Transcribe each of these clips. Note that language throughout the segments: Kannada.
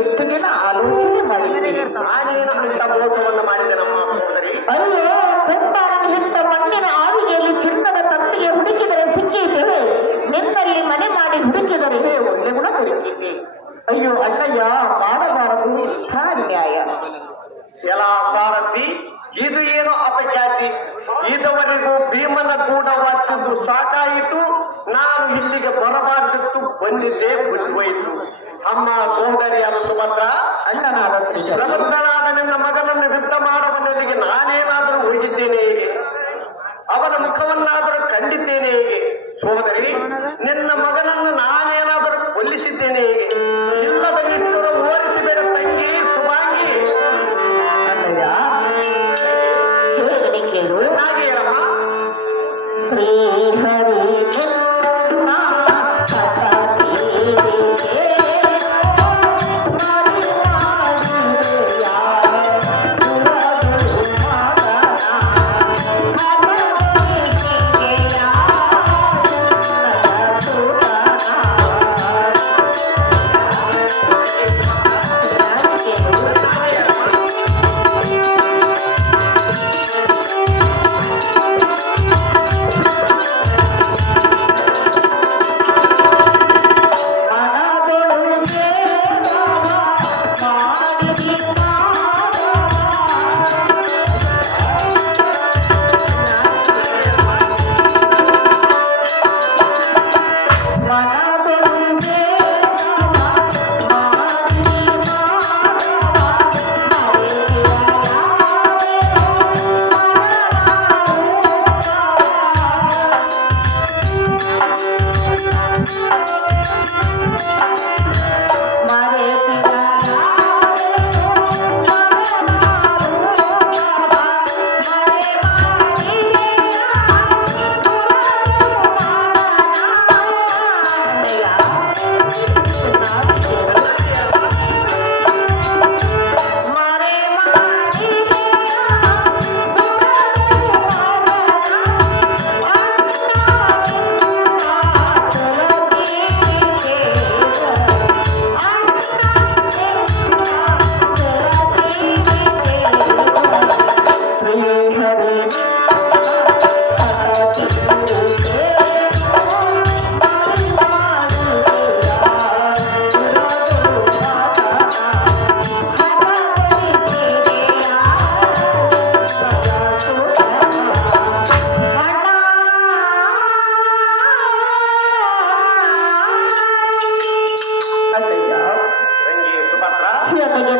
ಎಷ್ಟು ದಿನ ಆಲೋಚನೆ ಮಾಡಿದ್ದೆ. ಮೋಸವನ್ನು ಮಾಡಿದೆ ನಮ್ಮ ಸಹೋದರಿ. ಅಯ್ಯೋ ಪುಟ್ಟ ಮಣ್ಣಿನ ಆವಿಗೆಯಲ್ಲಿ ಚಿನ್ನದ ತಂಬಿಗೆ ಹುಡುಕಿದರೆ ಸಿಕ್ಕೈತೆ, ನಿನ್ನಲ್ಲಿ ಮನೆ ಮಾಡಿ ಹುಡುಕಿದರೆ ಒಳ್ಳೆ ಗುಣ ದೊರಕಿದೆ. ಅಯ್ಯೋ ಅಣ್ಣಯ್ಯ, ಮಾಡಬಾರದು ಇಂಥ ಅನ್ಯಾಯ. ಎಲ್ಲ ಸಾರಥಿ, ಇದು ಏನು ಅಪಖ್ಯಾತಿ? ಇದುವರೆಗೂ ಭೀಮನ ಕೂಡ ವಾಚಿದ್ದು ಸಾಕಾಯಿತು. ನಾನು ಇಲ್ಲಿಗೆ ಬರಬಾರದಿತ್ತು, ಬಂದಿದ್ದೆ, ಬುದ್ಧಿವಾಯಿತು. ಅಮ್ಮ ಸಹೋದರಿಯಾದ ಸುಭದ್ರ, ಅಣ್ಣನಾದ ಪ್ರಬುದ್ಧನಾದ ನಿನ್ನ ಮಗನನ್ನು ಯುದ್ಧ ಮಾಡುವಲ್ಲಿಗೆ ನಾನೇನಾದರೂ ಹೋಗಿದ್ದೇನೆ ಹೇಗೆ? ಅವನ ಮುಖವನ್ನಾದರೂ ಕಂಡಿದ್ದೇನೆ ಹೇಗೆ? ಸಹೋದರಿ, ನಿನ್ನ ಮಗನನ್ನು ನಾನೇನಾದರೂ ಕೊಲ್ಲಿಸಿದ್ದೇನೆ ಹೇಗೆ? ಇಲ್ಲದಲ್ಲಿದ್ದರೂ ಓದಿಸಿಬೇಡ ತಂಗಿ ಸುಭಾಂಗಿ. ಅಣ್ಣಯ್ಯ ಹೇಳಿದನೆ ಕೇಳು. ಚೆನ್ನಾಗಿ ಹೇಳಮ್ಮ. ಶ್ರೀಹರಿ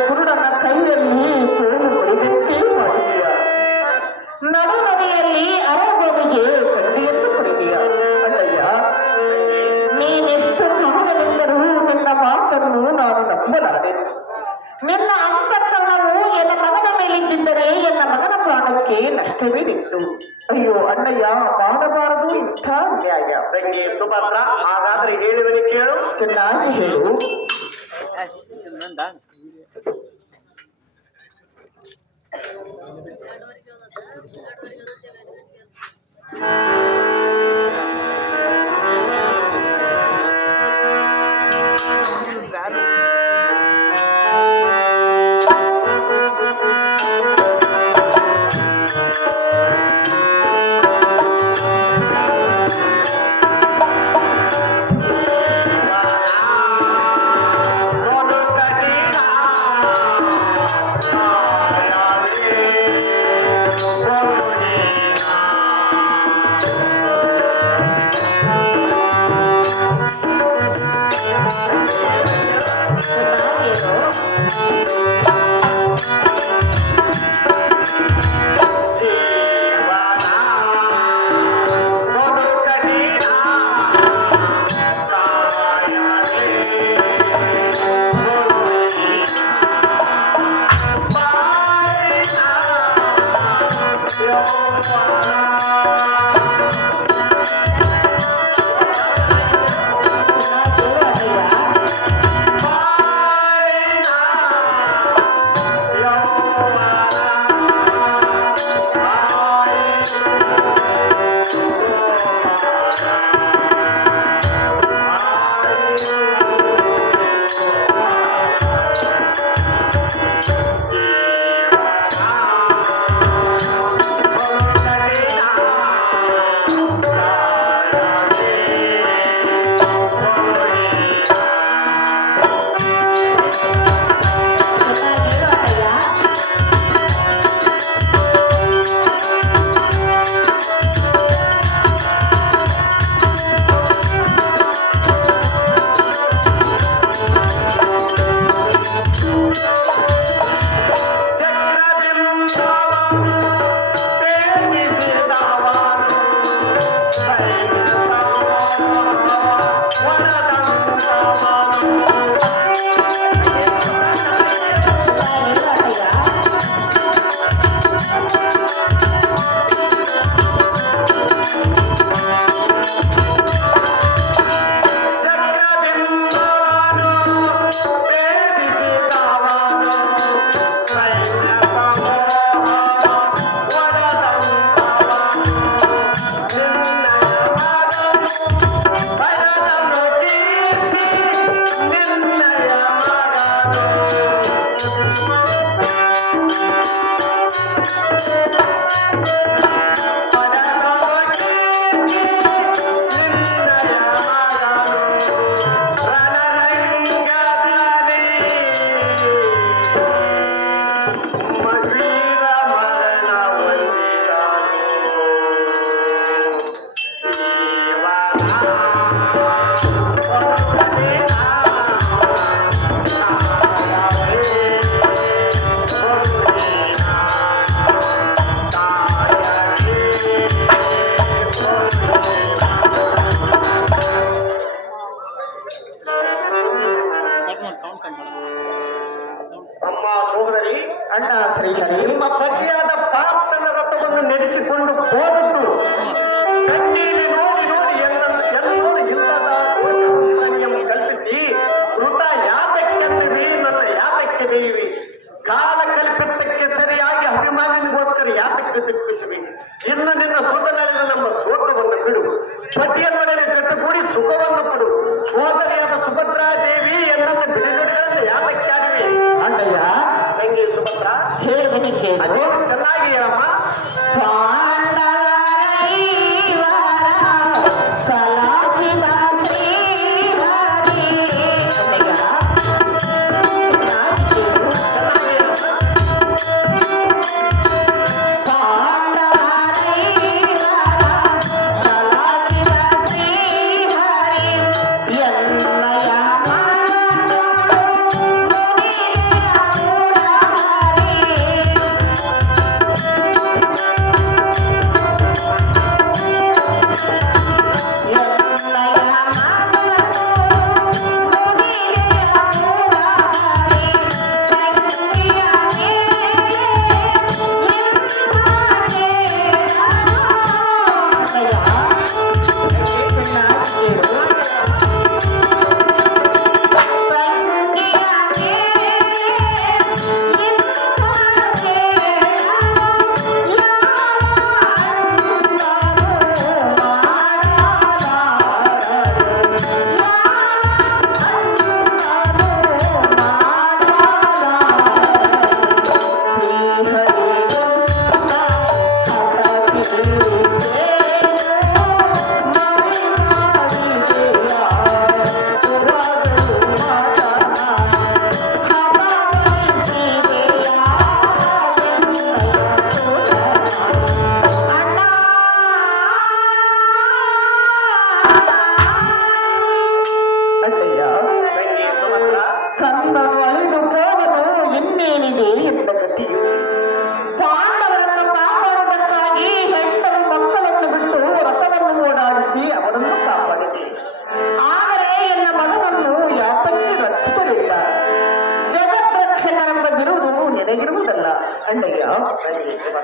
ಕುರುಡನ ಕೈಯಲ್ಲಿ ತೋಳು ಹೊಡೆದಂತೆ ಮಾಡಿದೆಯ. ನಡು ನದಿಯಲ್ಲಿ ಅರಗೋವಿಗೆ ಕಡ್ಡಿಯನ್ನು ಕೊಡಿದೆಯ. ಅಣ್ಣಯ್ಯ, ನೀನೆಷ್ಟು ಮಗನೆಂದರೂ ನಿನ್ನ ಮಾತನ್ನು ನಾನು ನಂಬಲಾರೆ. ನಿನ್ನ ಅಂತಃಕರಣವು ಎನ್ನ ಮಗನ ಮೇಲಿದ್ದರೆ ಎನ್ನ ಮಗನ ಪ್ರಾಣಕ್ಕೆ ನಷ್ಟವೇ ನಿಂತು. ಅಯ್ಯೋ ಅಣ್ಣಯ್ಯ, ಮಾಡಬಾರದು ಇಂಥ ನ್ಯಾಯ. ತಂಗಿ ಸುಭದ್ರ, ಹಾಗಾದ್ರೆ ಹೇಳುವನಿ ಕೇಳು. ಚೆನ್ನಾಗಿ ಹೇಳು. Yeah. ತೆಗೆದುಕೊಂಡು ಹೋದದ್ದು ಕಣ್ಣೀಲಿ ನೋಡಿ ನೋಡಿ ಎಲ್ಲರೂ ಇಲ್ಲದ ದೋಷ ಕಲ್ಪಿಸಿ ಕೃತ ಯಾತಕ್ಕೆಂದಿವಿ ನನ್ನ ಯಾತಕ್ಕೆ ಬೇಯಿವಿ ಕಾಲ ಕಲ್ಪಿತಕ್ಕೆ ಸರಿಯಾಗಿ ಅಭಿಮಾನಿಗೋಸ್ಕರ ಯಾತಕ್ಕೆ ತಪ್ಪಿಸುವಿ ಇನ್ನು ನಿನ್ನ ಸುತನಲ್ಲಿನ ನಮ್ಮ ಶೋಕವನ್ನು ಬಿಡು ಪತಿಯನ್ನೊಡನೆ ಜೊತೆಗೂಡಿ ಸುಖವನ್ನು ಪಡು ಸೋದರಿಯಾದ ಸುಭದ್ರಾ ದೇವಿ ಎನ್ನನ್ನು ಬಿಡುಗಡೆ ಯಾತಕ್ಕೆ ಆಗಿವೆ ಅಣ್ಣಯ್ಯ ತಂಗಿ ಸುಭದ್ರಾ ಹೇಳುವನಿ ಕೇಳು ಅದೇನು ಚೆನ್ನಾಗಿ ಹೇಳಮ್ಮ ಸಲಾಖಿದ ಶ್ರೀಹರಿ ಅಣ್ಣಯ್ಯ ತಂಗಿ ಸುಭದ್ರಾ ಕನ್ನನು ಅಳಿದು ಹೋಗಲು ಇನ್ನೇನಿದೆ ಎಂಬ ಗತಿಯು ಪಾಂಡವರನ್ನು ಕಾಪಾಡುವುದಕ್ಕಾಗಿ ಹೆಣ್ಣರು ಮಕ್ಕಳನ್ನು ಬಿಟ್ಟು ರಥವನ್ನು ಓಡಾಡಿಸಿ ಅವರನ್ನು ಕಾಪಾಡಿದೆ ಆದರೆ ಎನ್ನ ಮಗನನ್ನು ಯಾತಕ್ಕೆ ರಕ್ಷಿಸಲಿಲ್ಲ ಜಗದ್ರಕ್ಷಕರೆಂಬ ಬಿರುದು ನಿನಗಿರುವುದಲ್ಲ ಅಣ್ಣಯ್ಯ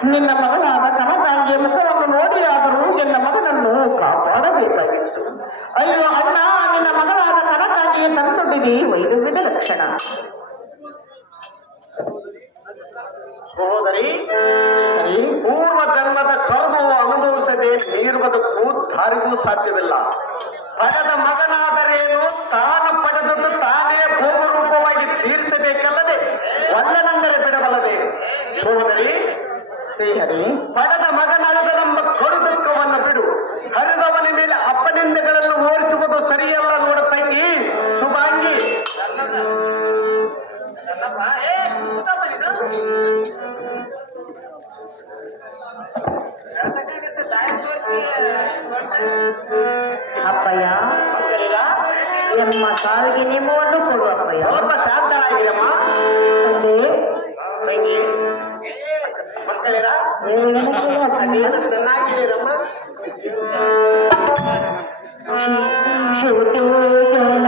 ನಿನ್ನ ಮಗಳಾದ ಕನಕಾಂಗಿಯ ಮುಖವನ್ನು ನೋಡಿಯಾದರೂ ಎನ್ನ ಮಗನನ್ನು ಕಾಪಾಡಬೇಕಾಗಿತ್ತು ಅಯ್ಯೋ ಅಣ್ಣ ನಿನ್ನ ಮಗಳಾದ ಕನಕಾಂಗಿಯ ತಂದೊಡ್ಡಿದೆ ವೈದವ್ಯದ ಲಕ್ಷಣ ಸಹೋದರಿ ಸರಿ ಪೂರ್ವ ಜನ್ಮದ ಕರ್ಮವು ಅನುಭವಿಸದೆ ನೀರುವುದಕ್ಕೂ ದಾರಿಗೂ ಸಾಧ್ಯವಿಲ್ಲ ಪಡೆದ ಮಗನಾದರೇನು ತಾನು ಪಡೆದದ್ದು ತಾನೇ ಭೋಗರೂಪವಾಗಿ ತೀರಿಸಬೇಕಲ್ಲದೆ ಒಲ್ಲನೆಂದರೆ ಬಿಡಬಲ್ಲದೆ ಸಹೋದರಿ ಶ್ರೀಹರಿ ಪಡೆದ ಮಗನಾದನೆಂಬ ಕಡು ದುಃಖವನ್ನು ಬಿಡು ಹರಿದವನ ಮೇಲೆ ಅಪನಿಂದೆಗಳನ್ನು ಓಡಿಸುವುದು ಸರಿಯಲ್ಲ ನೋಡ ತಂಗಿ ಶುಭಾಂಗಿ ಅಪ್ಪಯ್ಯ ಮಕ್ಕಳಿಗ ಎಮ್ಮ ಸಾವಿಗೆ ನಿಮ್ಮವನ್ನು ಕೊಡು ಅಪ್ಪಯ್ಯ ಸ್ವಲ್ಪ ಶಾಂತರಾಗಿರಮ್ಮ ತಂದೆ ತಂಗಿ ಮಕ್ಕಳಿರ ಅದೇನು ಚೆನ್ನಾಗಿದ್ದೀರಮ್ಮ ಶುದ್ಧೋ ಜಲ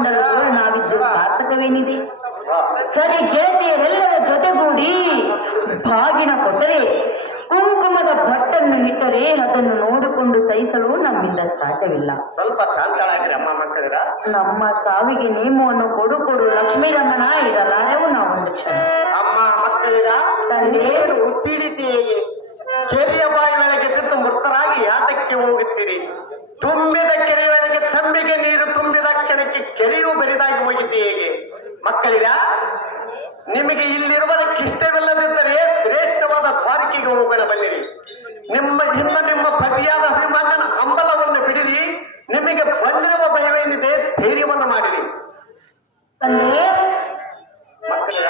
ಮಂಡಲಗಳು ನಾವಿದ್ದು ಸಾರ್ಥಕವೇನಿದೆ? ಹಾ. ಸರಿ, ಗೆಳತಿಯರೆಲ್ಲರ ಜೊತೆಗೂಡಿ ಬಾಗಿನ ಕೊಟ್ಟರೆ, ಕುಂಕುಮದ ಬಟ್ಟನ್ನು ಇಟ್ಟರೆ ಅದನ್ನು ನೋಡಿಕೊಂಡು ಸಹಿಸಲು ನಮ್ಮಿಂದ ಸಾಧ್ಯವಿಲ್ಲ. ಸ್ವಲ್ಪ ಶಾಂತಳಾಗಿರಿ ಅಮ್ಮ ಮಕ್ಕಳಿರ. ನಮ್ಮ ಸಾವಿಗೆ ನೇಮವನ್ನು ಕೊಡು ಲಕ್ಷ್ಮೀರಮ್ಮನ ಇರಲಾರೆವು ನಾವೊಂದು ಕ್ಷಣ. ಅಮ್ಮ ಮಕ್ಕಳಿರ, ತಂದೆ. ಏನು ಹುಚ್ಚಿಡಿತಿ ಹೇಗೆ? ಕೆರೆಯ ಬಾಯಿ ಒಳಗೆ ಬಿದ್ದು ಮೃತರಾಗಿ ಯಾತಕ್ಕೆ ಹೋಗುತ್ತೀರಿ? ತುಂಬಿದ ಕೆರೆ ಒಳಗೆ ತಂಬಿಗೆ ನೀರು ತುಂಬಿದ ಕ್ಷಣಕ್ಕೆ ಕೆರೆಯೂ ಬರಿದಾಗಿ ಹೋಗಿದ್ದೆ ಹೇಗೆ? ಮಕ್ಕಳಿರ, ನಿಮಗೆ ಇಲ್ಲಿರುವುದಕ್ಕೆ ಇಷ್ಟವಿಲ್ಲದಿದ್ದರೆ ಶ್ರೇಷ್ಠವಾದ ದ್ವಾರಕೆಗೆ ಹೋಗೋಣ ಬನ್ನಿರಿ. ನಿಮ್ಮ ಪತಿಯಾದ ಅಭಿಮಾನನ ಹಂಬಲವನ್ನು ಬಿಡಿರಿ. ನಿಮಗೆ ಬಂದಿರುವ ಭಯವೇನಿದೆ, ಧೈರ್ಯವನ್ನು ಮಾಡಿರಿ. ತಂದೆ, ಮಕ್ಕಳಿರ,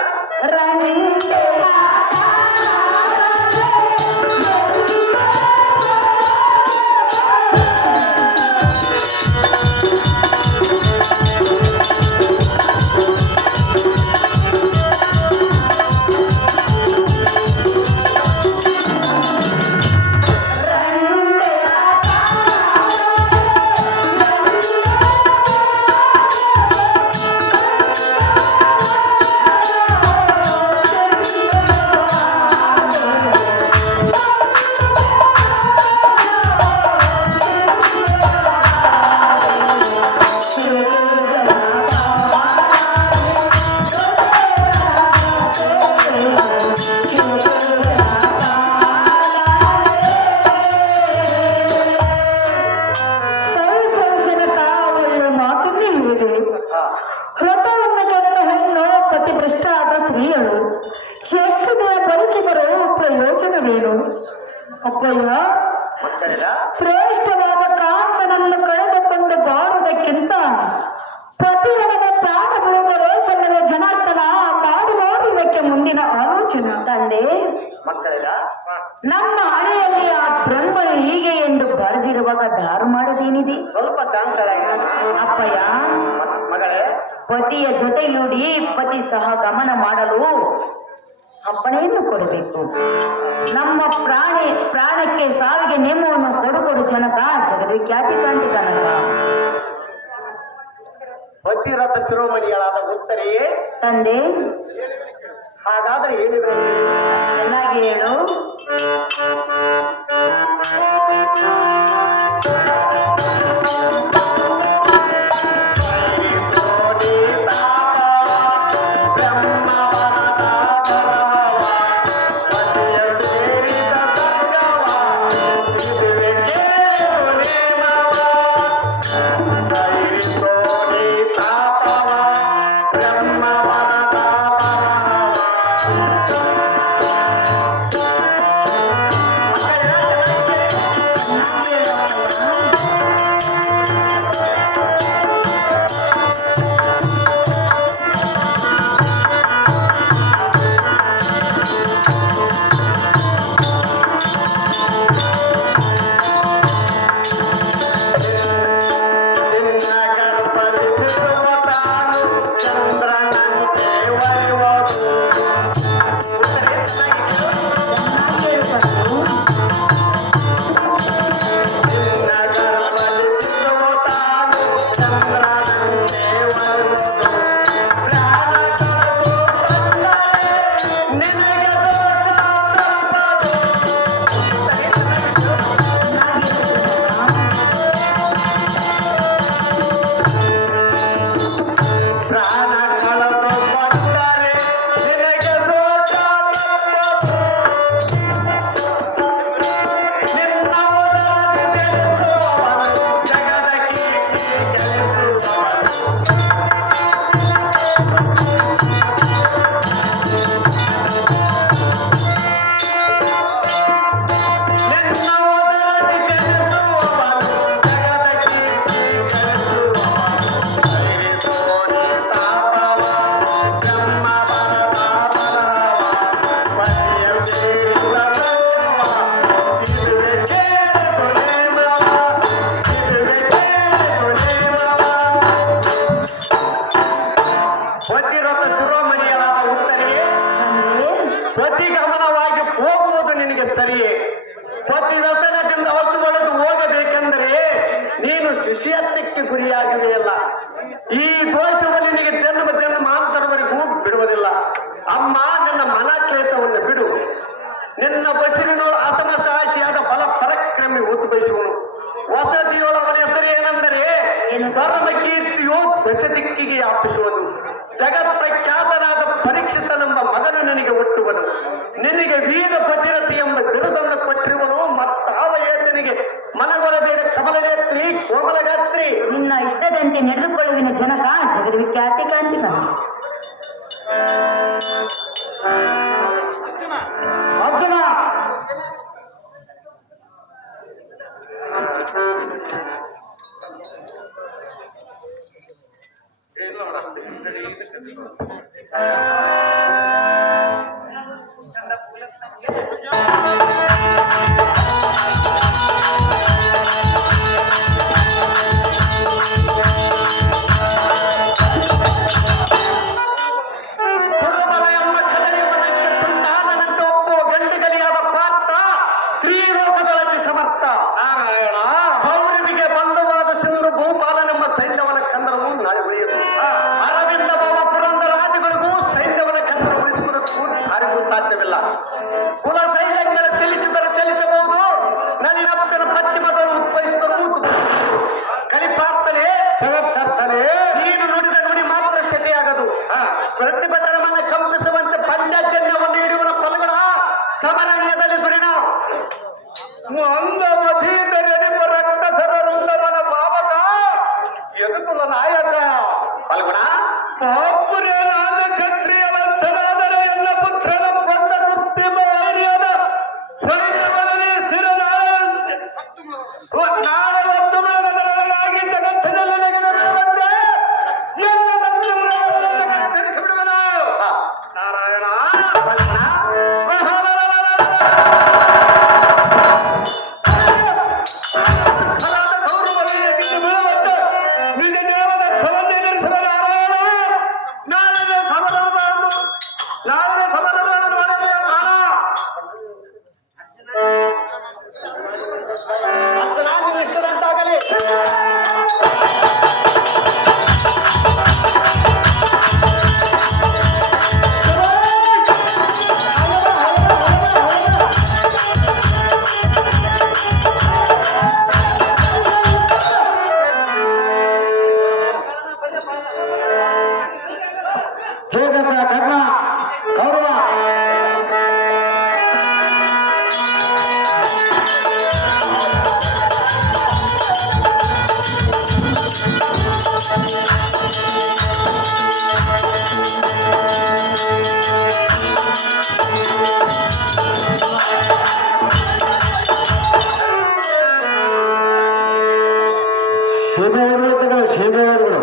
ವ್ರತವನ್ನು ಕೆಟ್ಟ ಹೆಣ್ಣು ಪತಿಭ್ರಷ್ಟ ಆದ ಸ್ತ್ರೀಯಳು ಎಷ್ಟು ದಿನ ಬದುಕಿದರೂ ಪ್ರಯೋಜನವೇನು? ಅಪ್ಪಯ್ಯ, ಮಕ್ಕಳಿರ, ಶ್ರೇಷ್ಠವಾದ ಕಾಂತನನ್ನು ಕಳೆದುಕೊಂಡು ಬಾಳುವುದಕ್ಕಿಂತ ಪತಿಯೊಡನೆ ಪ್ರಾಣ ಬಿಡುವುದರೇ ಸಲ್ಲವೇ ಜನಾರ್ದನ. ಮಾಡಿ ಇದಕ್ಕೆ ಮುಂದಿನ ಆಲೋಚನೆ. ತಂದೆ, ಮಕ್ಕಳಿರ, ನಮ್ಮ ಹಣೆಯಲ್ಲಿ ಆ ಬ್ರಹ್ಮನು ಹೀಗೆ ಎಂದು ಬರೆದಿರುವಾಗ ದಾರು ಮಾಡೋದೇನಿದೆ? ಸ್ವಲ್ಪ ಶಾಂತಳಾಗಿ. ಅಪ್ಪಯ್ಯ, ಮಗಳೇ, ಪತಿಯ ಜೊತೆಗೂಡಿ ಪತಿ ಸಹ ಗಮನ ಮಾಡಲು ಅಪ್ಪಣೆಯನ್ನು ಕೊಡಬೇಕು. ನಮ್ಮ ಪ್ರಾಣಕ್ಕೆ ಸಾವಿಗೆ ನೇಮವನ್ನು ಕೊಡು ಜನಕ, ಜಗದ್ವಿಖ್ಯಾತಿ ಕಾಂತಿ ಕನಕ. ಪತಿರಥ ಶಿರೋಮಣಿಗಳಾದ ಉತ್ತರೆಯೇ ತಂದೆ, ಹಾಗಾದ್ರೆ ಹೇಳಿದ್ರೆ ಚೆನ್ನಾಗಿ ಹೇಳು. ಪತಿ ವ್ಯಸನದಿಂದ ಹೊಸಗೊಳ್ಳದು ಹೋಗಬೇಕೆಂದರೆ ನೀನು ಶಿಷ್ಯತ್ವಕ್ಕೆ ಗುರಿಯಾಗಿದೆಯಲ್ಲ. ಈ ಅಮ್ಮ ನಿನ್ನ ಮನ ಕ್ಲೇಶವನ್ನು ಬಿಡು. ನಿನ್ನ ಬಸಿರಿನೋಳು ಅಸಮ ಸಾಹಸಿಯಾದ ಬಲ ಪರಾಕ್ರಮಿ ಉದ್ಭವಿಸುವನು. ವಸತಿಯೊಳವನ ಹೆಸರು ಏನೆಂದರೆ ಧರ್ಮ ಕೀರ್ತಿಯು ದಶ ದಿಕ್ಕಿಗೆ ವ್ಯಾಪಿಸುವುದು. ಜಗತ್ ಪ್ರಖ್ಯಾತನಾದ ಪರೀಕ್ಷಿತನೆಂಬ ಮಗನು ನಿನಗೆ ಹುಟ್ಟುವನು. ನಿನಗೆ ವೀರ ಭಗೀರಥಿ ಎಂಬ ಬಿರುದನ್ನು ಕೊಟ್ಟಿರುವನು. ಮತ್ತಾವ ಯೋಚನೆಗೆ ಮನಗೊಳಬೇಡ ಕಮಲಗಾತ್ರಿ ಕೋಮಲಗಾತ್ರಿ. ನಿನ್ನ ಇಷ್ಟದಂತೆ ನಡೆದುಕೊಳ್ಳುವಿನ ಜನಕ ಜಗದ್ವಿಖ್ಯಾತಿ ಕಾಂತಿಕ. ಅರ್ಜುನ ಕುರುಬಲ ಎಂಬ ಕದಳಿ ಮನಕ್ಕೆ ಸುಂದಾನನಂತೆ ಒಪ್ಪುವ ಗಂಡುಗಲಿಯಾದ ಪಾರ್ಥ ತ್ರಿಲೋಕದೊಳಗೆ ಸಮರ್ಥ. ನಾರಾಯಣ ಕೌರವಿಗೆ ಬಂಧುವಾದ ಸಿಂಧು ಭೂಪಾಲನೆಂಬ ಸೈನ್ಯವನ ಕಂದರವು ನಾಳೆ ಉಳಿಯದು. ಅರವಿಂದ ಬಾಬ ಪುರಂದರಾದಿಗಳಿಗೂ ಸೈನ್ಯವನ ಕಂದರ ಉಳಿಸುವುದಕ್ಕೂ ಯಾರಿಗೂ ಸಾಧ್ಯವಿಲ್ಲ. ಕುಲ ಸೈನ್ಯಗಳ ಚಲಿಸಿದರೆ ಚಲಿಸಬಹುದು, ನಲಿನಪ್ಪನ ಪಶ್ಚಿಮದವರು ಉದ್ಭವಿಸಿದರೂ ಉದ್ಭವಿಸಬಹುದು. ಕಲಿಪಾರ್ಥನೆ ಜಗತ್ಕರ್ತನೆ ನೀನು ನುಡಿದ ನುಡಿ ಮಾತ್ರ ಶತೆಯಾಗದು. ಪ್ರತಿಭಟನೆ ಮನ ಕಂಪಿಸುವಂತೆ ಪಂಚಜನ್ಯವನ್ನು ಹಿಡಿಯುವ ಫಲಗಳ ಸಮರಂಗದಲ್ಲಿ ಪರಿಣಾಮ ಅಂದ ಮಧೀಧರೆಡಿಪ ರಕ್ತಸರ ವೃಂದವನ ಪಾವಕ ಎದುಕುಲ ನಾಯಕ ಫಲ್ಗುಣ ಪಾಪುರೇ ನಾನ ಕ್ಷತ್ರಿಯವಂತನಾದರೆ ಎನ್ನ ಪುತ್ರನ ಬಂದ ಕೃತ್ರಿಮ ವೈರ್ಯದ ಸೈನ್ಯವನಲ್ಲಿ ಸಿರನಾಳೆ ನಾಳೆ ಒಂದು ಮೇಳದೊಳಗಾಗಿ ಜಗತ್ತಿನಲ್ಲಿ ನೆಗೆದಿರುವಂತೆ ಎಲ್ಲ ಸಂಭ್ರಮಗಳನ್ನು ಕತ್ತರಿಸಿಬಿಡುವನು. ನಾರಾಯಣ ನಿಜ ದೇವದ ಫಲವನ್ನು ಎದುರಿಸುವ ನಾರಾಯಣ ನಾಳೆ ಸಮರದ ಮಾಡಲೇ ಪ್ರಾಣ ಅರ್ಥನಾಗಿ ನಿಷ್ಠರಂತಾಗಲಿ. ಜಯಗಂಧ ಕರ್ಣ ಕೌರವ ಶೀಮೆಯವರುಗಳು ತಗೊಳ್ಳಿ ಶೀಮೆಯವರುಗಳು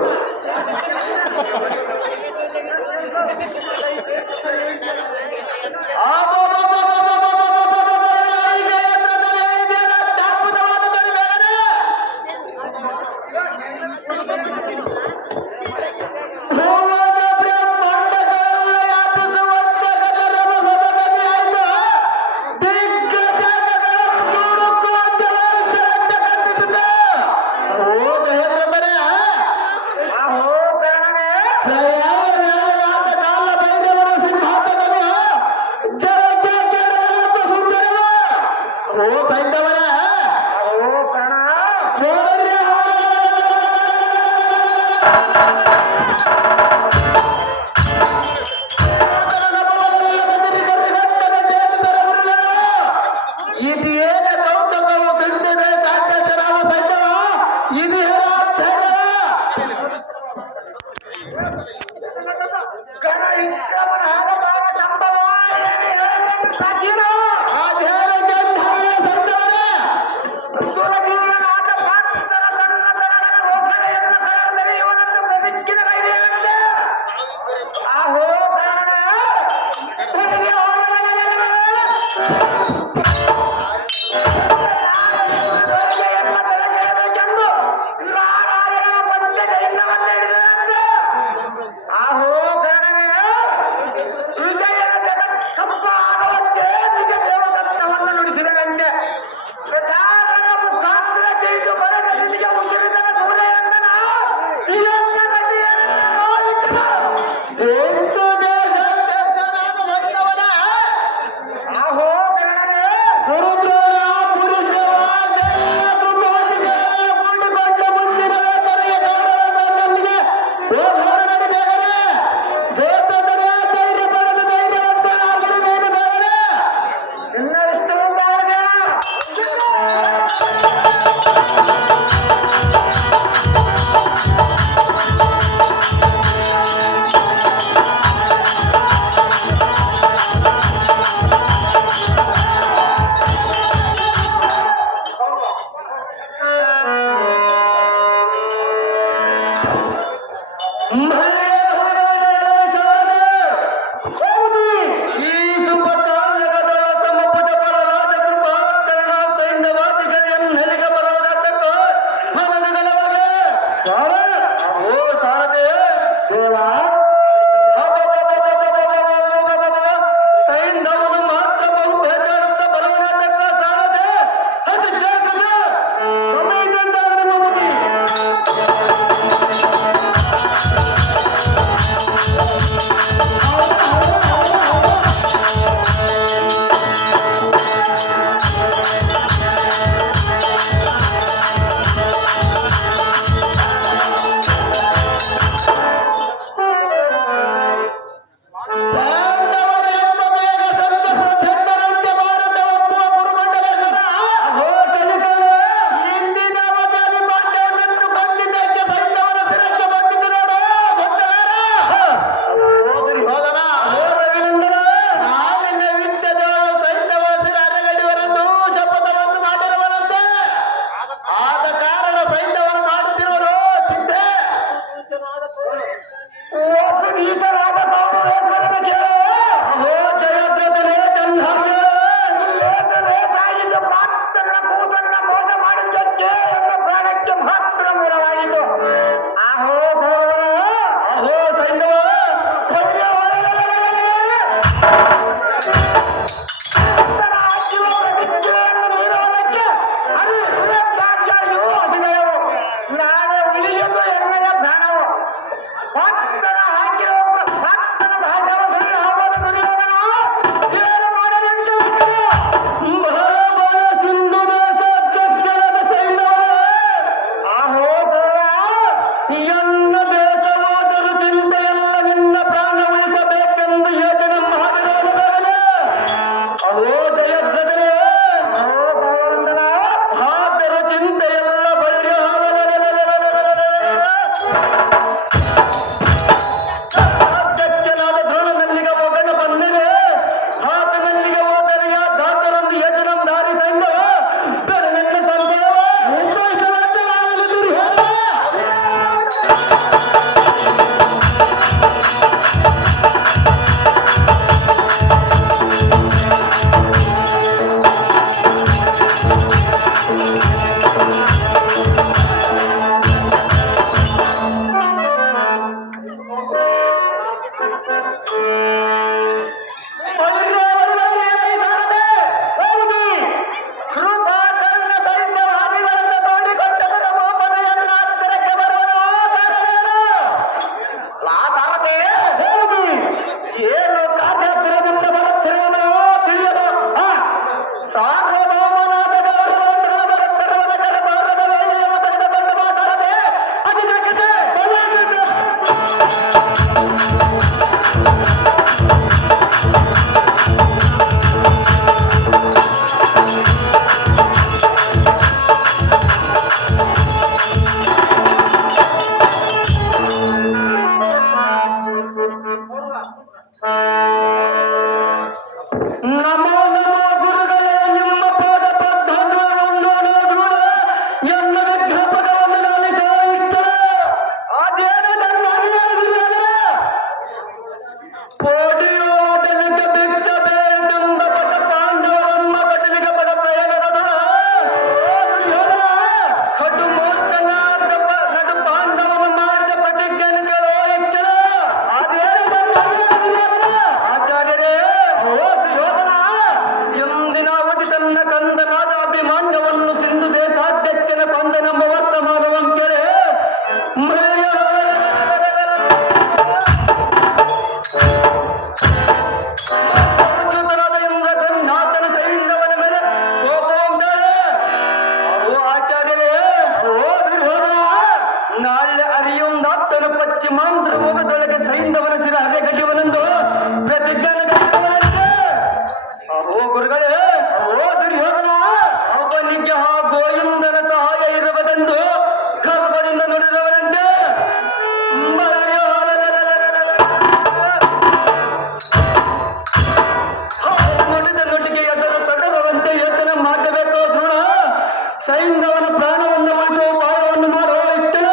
ಇದೇನ ಕೌತುಕವು ಸಿದ್ಧಿದೆ ಸಾಧ್ಯಶರಾವ ಸೈತವ ಇದು ಹೇಳ ಈ ಶುಭ ಕಾಲಗದಳ ಸಮಪುಟ ಬಲರಾದ ಕೃಪಾ ಕರ್ಣ ಸೈನ್ಯವಾದಿಗಳೆನ್ನಲಿಗೆ ಬರೋದಕ್ಕ ಫಲಗಳವಗೆ ಓ ಸಾರದೆ ಸೈನ್ಯವನ್ನು ಮಾತ್ರ ಬಹು ಬೇಜಾಡುತ್ತ ಬರುವನದಕ್ಕ ಸಾರದೆ ಅದು ಜಗದ ಪಶ್ಚಿಮಾಂಧ್ರ ಹೋಗದೊಳಗೆ ಸೈಂಧವನ ಸಿರ ಹರೆಗಟ್ಟಿವನೆಂದು ಪ್ರತಿಜ್ಞಾನಗಟ್ಟಿವನಂತೆ. ಅಹೋ ಗುರುಗಳೇ, ಅಹೋ ದುರ್ಯೋಧನ, ಅವನಿಗೆ ಆ ಗೋವಿಂದನ ಸಹಾಯ ಇರುವುದೆಂದು ಗರ್ಭದಿಂದ ನುಡಿದವನಂತೆ. ನುಡಿದ ನುಡಿಗೆ ಎಡರು ತೊಡರುವಂತೆ ಯೋಚನೆ ಮಾಡಬೇಕು ದ್ರೋಣ. ಸೈಂಧವನ ಪ್ರಾಣವನ್ನು ಉಳಿಸುವ ಉಪಾಯವನ್ನು ಮಾಡೋ ಇತ್ತು.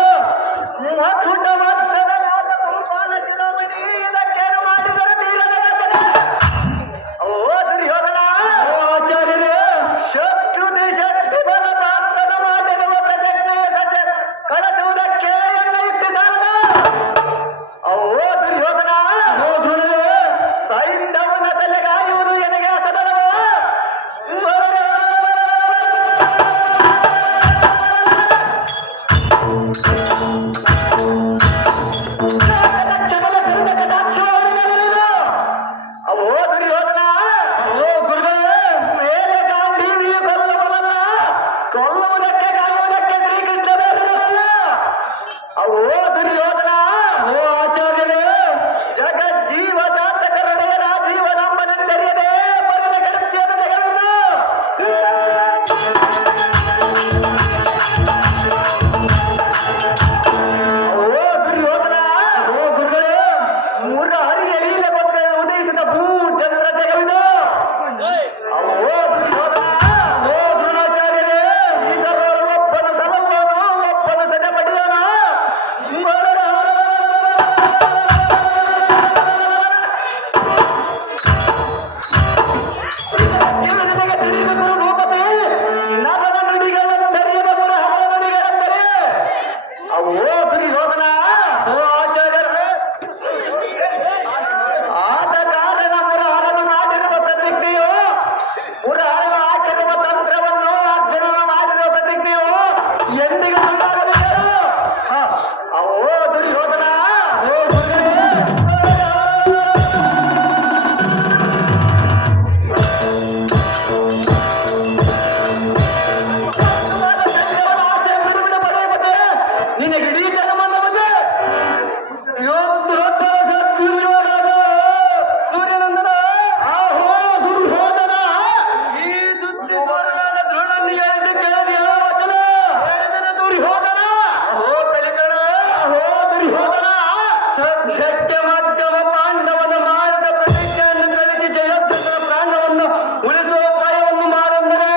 ಶಕ್ಯ ಮಧ್ಯಮ ಪಾಂಡವನ ಮಾಡಿದ ಪ್ರತಿಜ್ಞೆಯನ್ನು ಕಳಿಸಿ ಜಯದ್ರಥನ ಪ್ರಾಣವನ್ನು ಉಳಿಸುವ ಉಪಾಯವನ್ನು ಮಾಡೆಂದರೆ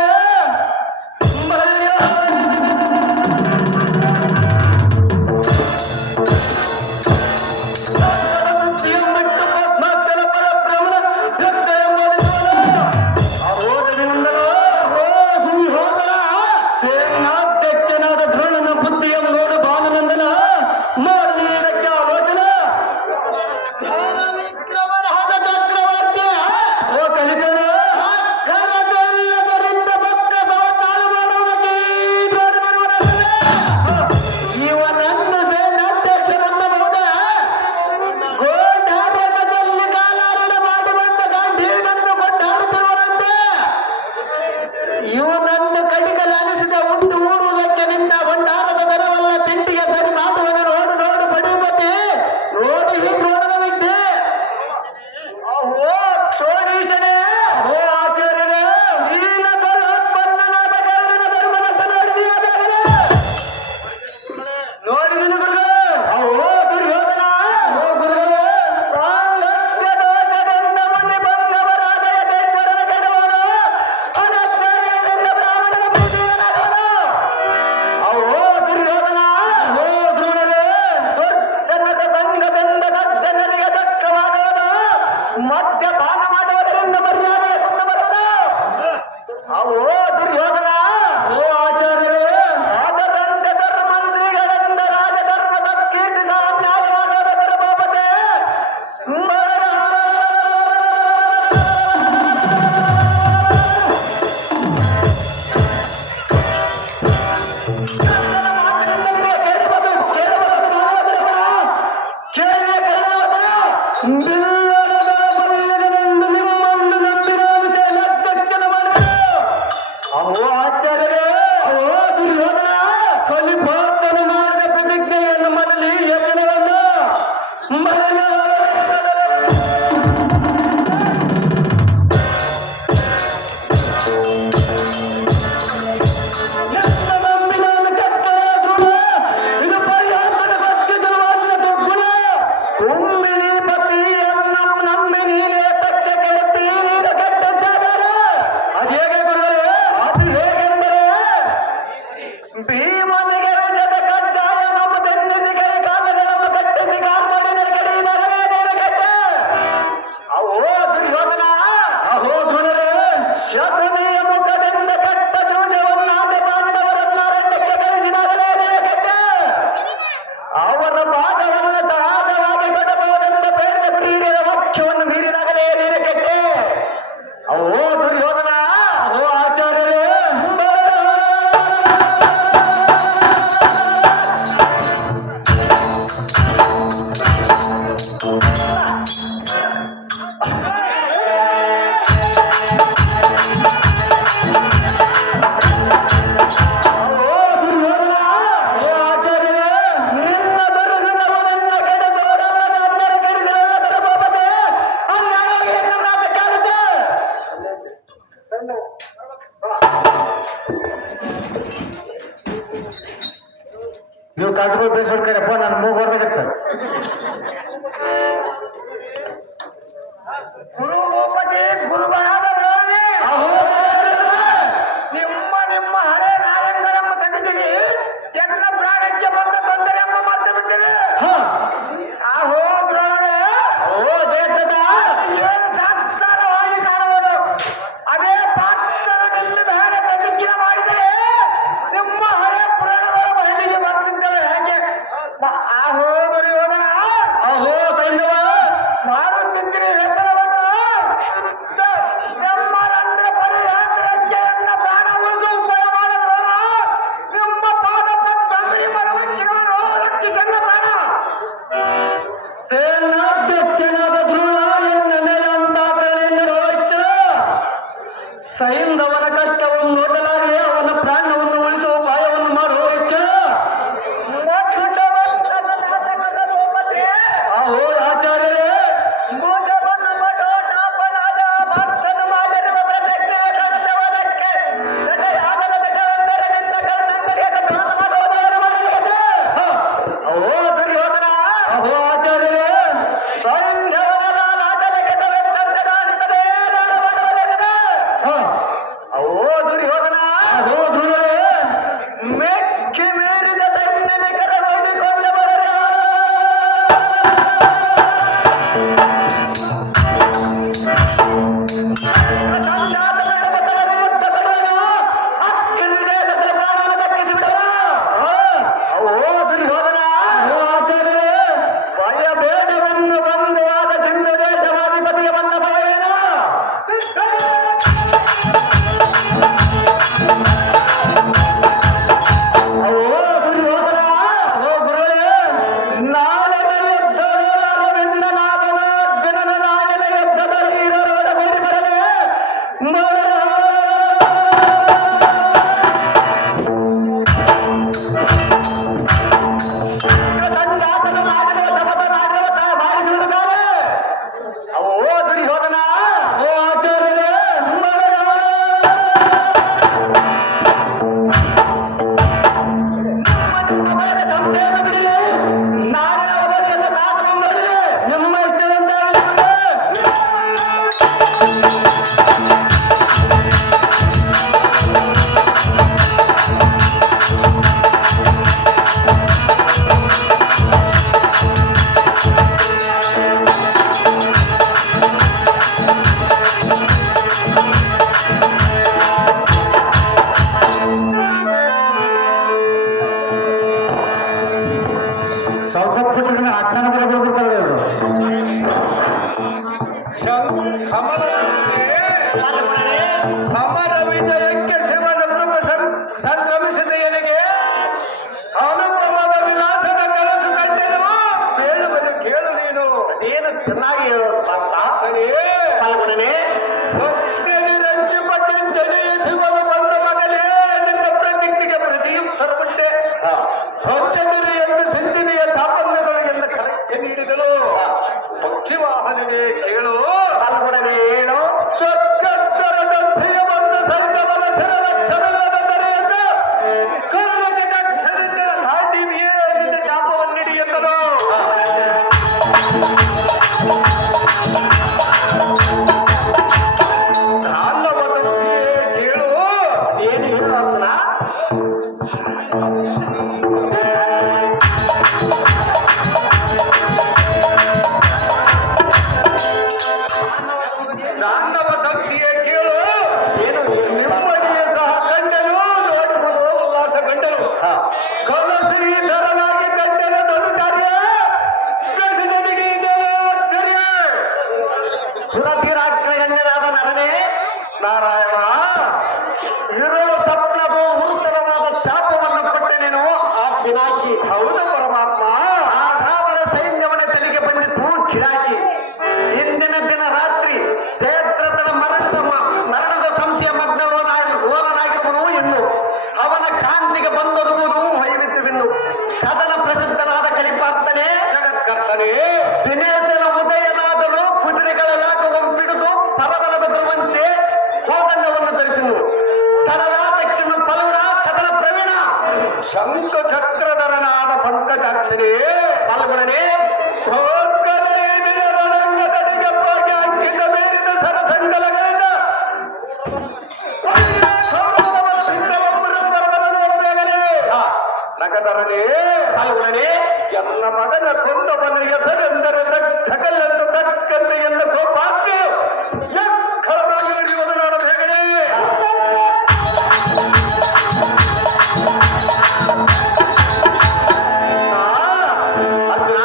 ಬಿಟ್ಟು ಪದ್ಮಾತ್ಮನ ಪರಬ್ರಹ್ಮನ ವ್ಯಕ್ತ ಸೇನಾಧ್ಯಕ್ಷನಾದ ದ್ರೋಣನ ಬುದ್ಧಿಯನ್ನು ನೋಡು ಬಾಲನಂದನ ಮಾಡಿದ ಇದಕ್ಕೆ ಆಲೋಚನ ವಿಕ್ರಮನಾದ ಚಕ್ರವರ್ತಿ ಓ ಕಲಿತನ ಅಕ್ಕರದೆಲ್ಲದರಿಂದ ಭಕ್ತ ಸಮತಾಳು ಮಾಡುವುದಕ್ಕೆ ಇವನನ್ನು ಸೇನಾಧ್ಯಕ್ಷನನ್ನಬಹುದ ಗೋಂಡಾರಣ್ಯದಲ್ಲಿ ಕಾಲಾರಣ ಮಾಡಿ ಬಂದ ಗಾಂಧೀನನ್ನು ಕೊಂಡಾಡುತ್ತಿರುವರಂತೆ ಇವನನ್ನು ಕಡಿಗಲಾಲಿಸಿದ ಉಂಟು ಊರುವುದಕ್ಕೆ ನಿನ್ನ ಭಂಡಾರದ ದರವಲ್ಲ ತಿಂಡಿಗೆ ಸರಿ ಮಾಡುವನು ನೋಡು ನೋಡು ಪಡಿಪತಿ ನೋಡು ಈ ದ್ರೋಣನ ವಿದ್ಯೆ ಓ ಕ್ಷೋಣೀಶನೇ ಓ ಆಚಾರ್ಯನೇ ನೀನ ಕಲೋತ್ಪನ್ನನಾದ ಕರ್ಣನ ಧರ್ಮನಸ್ಥ ನೋಡಿದೀಯ ಬೇಗನೆ ನೋಡಿದೀನಿ ಗುರುಗಳೇ ಓ ದುರ್ಯೋಧನ ಓ ಗುರುಗಳೇ ಸಾಂಗತ್ಯ ದೋಷದಿಂದ ಮನೆ ಭಂಗವರಾದ ಯಥೇಶ್ವರನ ಕೆಡವನು ಅನರ್ಥದಿಂದ ಬ್ರಾಹ್ಮಣನ ಪ್ರೀತಿಯನಾದವನು ಓ ದುರ್ಯೋಧನ ಓ ದ್ರೋಣರೇ ದುರ್ಜನರ ಸಂಘದಿಂದ ಸಜ್ಜನರಿಗೆ ದಕ್ಕವಾಗುವುದು ಮದ್ಯಪಾನ ಮಾಡುವುದರಿಂದ ಮರ್ಯಾದೆ ಕೊಂಡು ಬರುವುದು ಓ ದುರ್ಯೋಧನ ಓ ಆಚಾರ್ಯರೇ ಆದರಂತೆ ಧರ್ಮಂತ್ರಿಗಳಿಂದ ರಾಜಧರ್ಮ ಸತ್ಕೀರ್ತಿ ಸಹ ನ್ಯಾಯವಾಗದ ಧರ್ಮೋಪತೆ ನಿಮ್ಮನ್ನು ನಂಬಿ ನಾನು ಸೇನಾಧ್ಯಕ್ಷನ ಮಾಡಿದೆ ಅವೋ ಆಚಾರ್ಯರೇ ಅವೋ ದುರ್ಯೋಧನ ಕಲಿಪಾರ್ಥನು ಮಾಡಿದ ಪ್ರತಿಜ್ಞೆಯನ್ನು ಮಾಡಲಿ ಯಜ್ಞವನ್ನು ಮಾಡಲಿ ನನ್ನ ನಂಬಿ ನಾನು ಕೆಟ್ಟದಾದ್ರು ಇದು ಪರ್ಯಾಂತದ ಭಕ್ತಿದವಾದ ದುರ್ಗುಣ ತುಂಬಿನಿ ಪತಿಯನ್ನು ನಂಬಿ ನೀನೇ ತಕ್ಕ ಕೆಡುತ್ತಿ ನೀನು ಕೆಟ್ಟದ್ದಾದರೆ ಅದು ಹೇಗೆ ಗುರುಗಳೇ ಅದು ಹೇಗೆಂದರೆ ಭೀಮನಿಗೆ ವಿಜದ ಕಜ್ಜಾಯ ನಮ್ಮ ತೆನ್ನಿಸಿ ಕೈ ಕಾಲಗಳನ್ನು ಕಟ್ಟಿಸಿ ಕಾರ್ಮಡಿನ ಕಡಿದಾಗಲೇ ನೀನು ಕೆಟ್ಟೆ ಅವೋ ದುರ್ಯೋಧನ ಅಹೋ ದ್ರೋಣರೇ ಶಕುನಿಯ ಮುಖದಿಂದ ಕಟ್ಟ ಜೂಜವನ್ನಾದ ಪಾಂಡವರನ್ನ ಅರಣ್ಯಕ್ಕೆ ಕಳಿಸಿದಾಗಲೇ ನೀನು ಕೆಟ್ಟೆ ಅವನ ಭಾಗವನ್ನು ಸಹಜವಾಗಿ ಕೊಡಬಹುದಂತ ಬೇಡ ಗುರಿಯ ವಾಕ್ಯವನ್ನು ಮೀರಿದಾಗಲೇ ನೀನು ಕೆಟ್ಟೆ ಅವೋ ದುರ್ಯೋಧನ ಅವೋ ಆಚಾರ್ಯರೇ ಅವೋ ದುರ್ಯೋಧನ ಅವೋ ಆಚಾರ್ಯರೇ ನಿನ್ನ ದುರ್ಗುಣವನ್ನ ಕೆಡಿಸುವುದಲ್ಲದ ಅನ್ಯರ ಕೆಡಿಸಲೆಲ್ಲ ಧರ್ಮೋಪತೆ ಅನ್ಯಾಯವಾಗಿ ನನ್ನಾತ ಕಾಲುತ್ತೆ ನೀವು ಕಾಸುಗಳು ಬೇಯಿಸ್ಕೊಡ್ಕರಪ್ಪ ನಾನು ಮೂಗು ಬರ್ಬೇಕತ್ತ ಗುರು ಭೂಪತಿ ಗುರುಗಳಾದ ದ್ರೋಣನೇ ನಿಮ್ಮ ಹಳೆ ನಾಯಂಗಳೆಂಬ ತೆಗೆದಿರಿ ಎನ್ನ ಪ್ರಾಣಕ್ಕೆ ಬಂದ ತೊಂದರೆ ಎಂಬ ಮತ್ತೆ ಬಿಟ್ಟಿರಿ ಆಹೋ ದ್ರೋಣನೇ ಓ ದೇಶದ ಏನು ಶಾಸ್ತ್ರವಾಗಿ ಕಾಣುವುದು ಅದೇ ಪಾತ್ರ ನಿಮ್ಮ ಮೇಲೆ ಪ್ರತಿಜ್ಞೆ ಮಾಡಿದರೆ ನಿಮ್ಮ ಹಳೆ ಪುರಾಣಗಳು ಮಹಿಳೆಗೆ ಬರ್ತಿದ್ದವೆ ಯಾಕೆ ಆಹೋ ಪಾಲ್ಗೊಳ್ಳನೆ. ಸಮರ ವಿಜಯಕ್ಕೆ ಶಿವನ ಕೃಪ ಸಂಕ್ರಮಿಸಿದ ಎನಿಗೆ ಅನುಭವದ ವಿಲಾಸದ ಕನಸು ಕಂಡೆನು. ಬೇಡವನ್ನು ಕೇಳು ನೀನು. ಅದೇನು ಚೆನ್ನಾಗಿ ಹೇಳೋದು ಸರಿ. ಪಾಲ್ಗೊಳ್ಳನೆ. ಸ್ವಪ್ನನಿರಂಜಿಪ ಚಿಂತನೆಯ ಶಿವನು ಬಂದ ಮಗನೇ, ನಿನ್ನ ಪ್ರತಿಜ್ಞೆಗೆ ಪ್ರತಿಯುತ್ತರ ಬಿಟ್ಟೆ. ಹೊಚ್ಚಗಿರಿ ಎಂದು ಸಿಂಚಿನಿಯ ಚಾಪಂಗಗಳು ಎಲ್ಲ ಕರೆಕ್ಟ್ ನೀಡಿದಳು. ಪಕ್ಷಿ ವಾಹನವೇ ಕೇಳು. ಪಾಲ್ಗೊಳ್ಳನೆ ಹೇಳು. ಚೊಚ್ಚತ್ತರದ ಸಿಯ ಬಂದ ಸೈನ್ಯವನ ಸಿರಲಕ್ಷವಿಲ್ಲದ ದರೆಯನ್ನು ಕರುಣಗೆ ದಕ್ಷರಿಂದ ಗಾಂಡಿವಿಯೇ ನಿನ್ನ ಚಾಪವನ್ನು ಹಿಡಿಯುತ್ತಲು. ಕೇಳು. ಏನು ಹೇಳು ಅರ್ಜುನ. ದಾನವ ದಕ್ಷಿಯೇ ಕೇಳು. ಏನು ನಿಮ್ಮಡಿಯ ಸಹ ಕಂಡನು, ನೋಡುವುದು ಉಲ್ಲಾಸ ಕಂಡನು. ಕನಸು ಈ ತರನಾಗಿ ಕಂಡನು ಧನುಚಾರ್ಯ. ಬೆಸಜನಿಗೆ ಇದ್ದೇನು ಆಶ್ಚರ್ಯ. ಪುರತಿರಾಕ್ಷ ಎಣ್ಣೆನಾದ ನರನೇ ನಾರಾಯಣ, ಇರೋ ಸ್ವಪ್ನದು ಉತ್ತರವಾದ ಚಾಪವನ್ನು ಕೊಟ್ಟೆನೇನು ಆ ಪಿನಾಕಿ. ಹೌದು ಪರಮಾತ್ಮ. ಆಧಾವರ ಸೈನ್ಯವನ ತಲೆಗೆ ಬಂದಿತ್ತು ಕಿರಾಕಿ. ಇಂದಿನ ದಿನ ರಾತ್ರಿ ಜಯದ್ರಥನ ಮರಣದ ಸಂಶಯ ಮಗ್ನನಾಗಿರುವನು ಎಂದು ಅವನ ಕಾಂತಿಗೆ ಬಂದೊದಗುವುದು ವೈವಿಧ್ಯವಿನ್ನು. ಕದನ ಪ್ರಸಿದ್ಧನಾದ ಕಲಿಪಾರ್ಥನೆ ಜಗತ್ಕರ್ತನೆ. ದಿನೇಶನ ಉದಯನಾದನು ಕುದುರೆಗಳ ವ್ಯಾಗವನ್ನು ಪಿಡಿದು ಪರಬಲದ ಬರುವಂತೆ ಕೋದಂಡವನ್ನು ಧರಿಸಿನು. ತರವಾಟಕ್ಕಿನ್ನು ಪಲ್ಲ ಕದಲ ಪ್ರವೀಣ ಶಂಕ ಚಕ್ರಧರನಾದ ಪಂಕಜಾಕ್ಷರೇ. ಪಾಲ್ಗೊಳ್ಳನೆ. ರಣಂಗದಡಿಗೆ ಹೋಗಿ ಅಂಕಿತ ಮೀರಿದ ಸರಸಂಗಲಗಳಿಂದ ನಗದರನೇ. ಪಾಲ್ಗೊಳ್ಳನೆ. ಎಲ್ಲ ಮಗನ ಕೊಂದವನ ಹೆಸರೆಂದರೆ ಧಗಲೆಂದು ದಕ್ಕಂತೆ ಎಂದು ಕೋಪಾಗ್ನೆ ಎಕ್ಕಳವಾಗಿ ಹಿಡಿಯುವುದು ನಾನು ಬೇಗನೆ. ಅರ್ಜುನ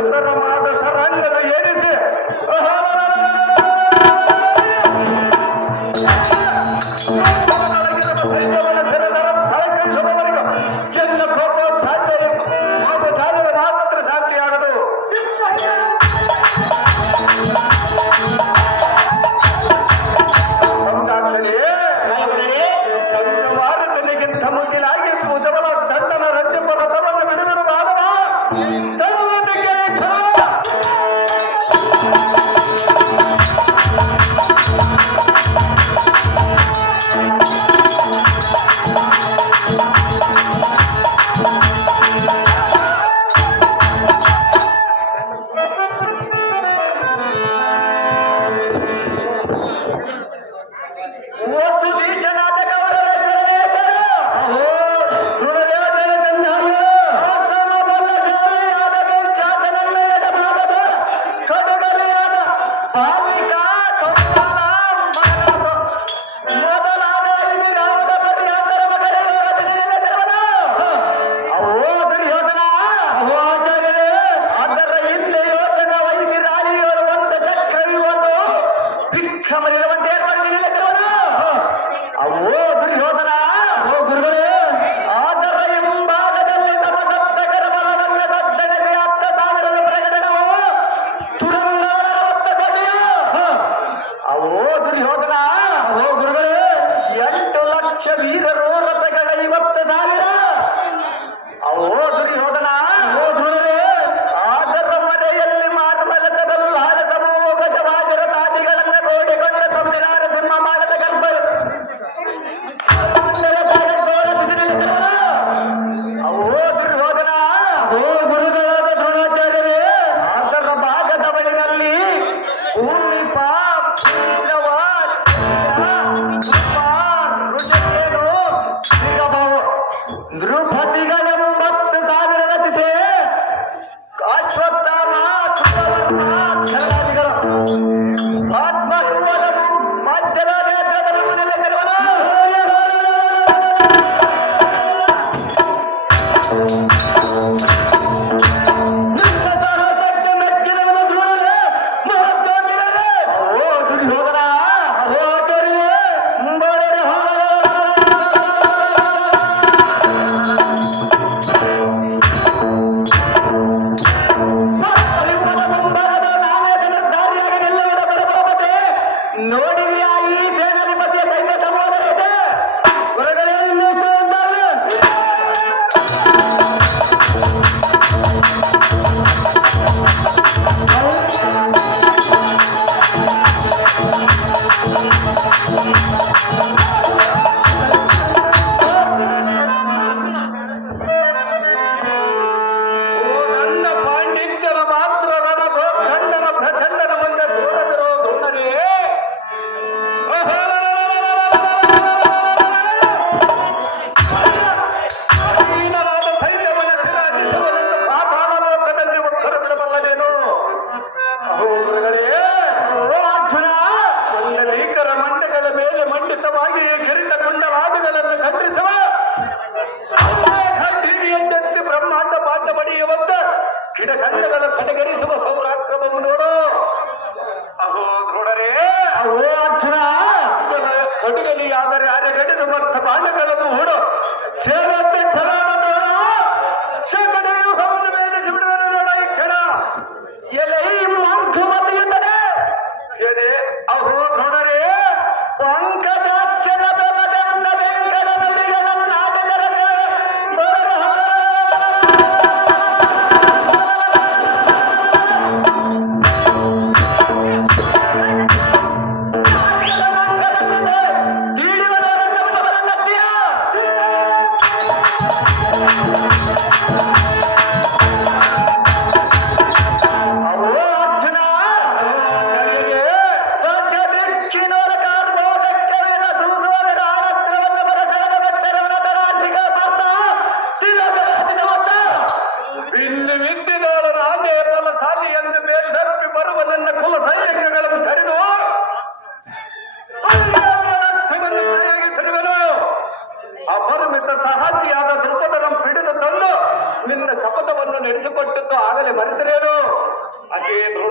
ಉತ್ತರವಾದ ಸರಂಗದ ಏರಿಸಿ ಸೈನ್ಯವನ ಸೆರೆದರ ತಳಕಳಿಸುವವರೆಗೂ ಎಲ್ಲ ಕೋಪ ಚಾಲನೆ ಮಾತ್ರ ಶಾಂತಿಯಾಗದು. ಚಂದ್ರಮಾರುತನಿಗಿಂತ ಮುಗಿಲಾಗಿ ಭುಜಬಲ ದಂಡನ ರಂಜಪ ರಥವನ್ನು ಬಿಡುಬಿಡು ಮಾಧವ.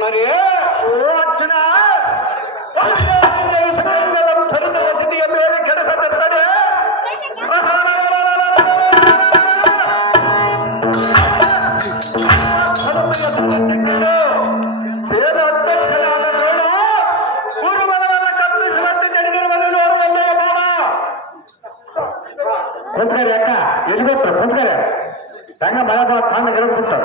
ಅರ್ಜುನರೇ, ಓ ಅರ್ಜುನ, ವಿಷಕಂಗಲಂ ಧರಿದ ವಸತಿಯ ಮೇಲೆ ಕೆಡಕತ್ತಡೆ ಸೇನ ಅಧ್ಯಕ್ಷನಾದ ದ್ರೋಣ ಕುರುಬಲವನ್ನ ಕಪ್ಪಿಸುವಂತೆ ನಡೆದಿರುವುದು ನೋಡುವಲ್ಲೇ ಬಾಣ. ಕುಂತ್ಕರಿ ಅಕ್ಕ, ಎಲ್ಲಿ ಗೊತ್ತರ ಕುಂತ್ಕರಿ ಹೆಂಗ ಮಳೆ ತಾಂಡ ಗಿಡದ್ ಬಿಡ್ತಾರ.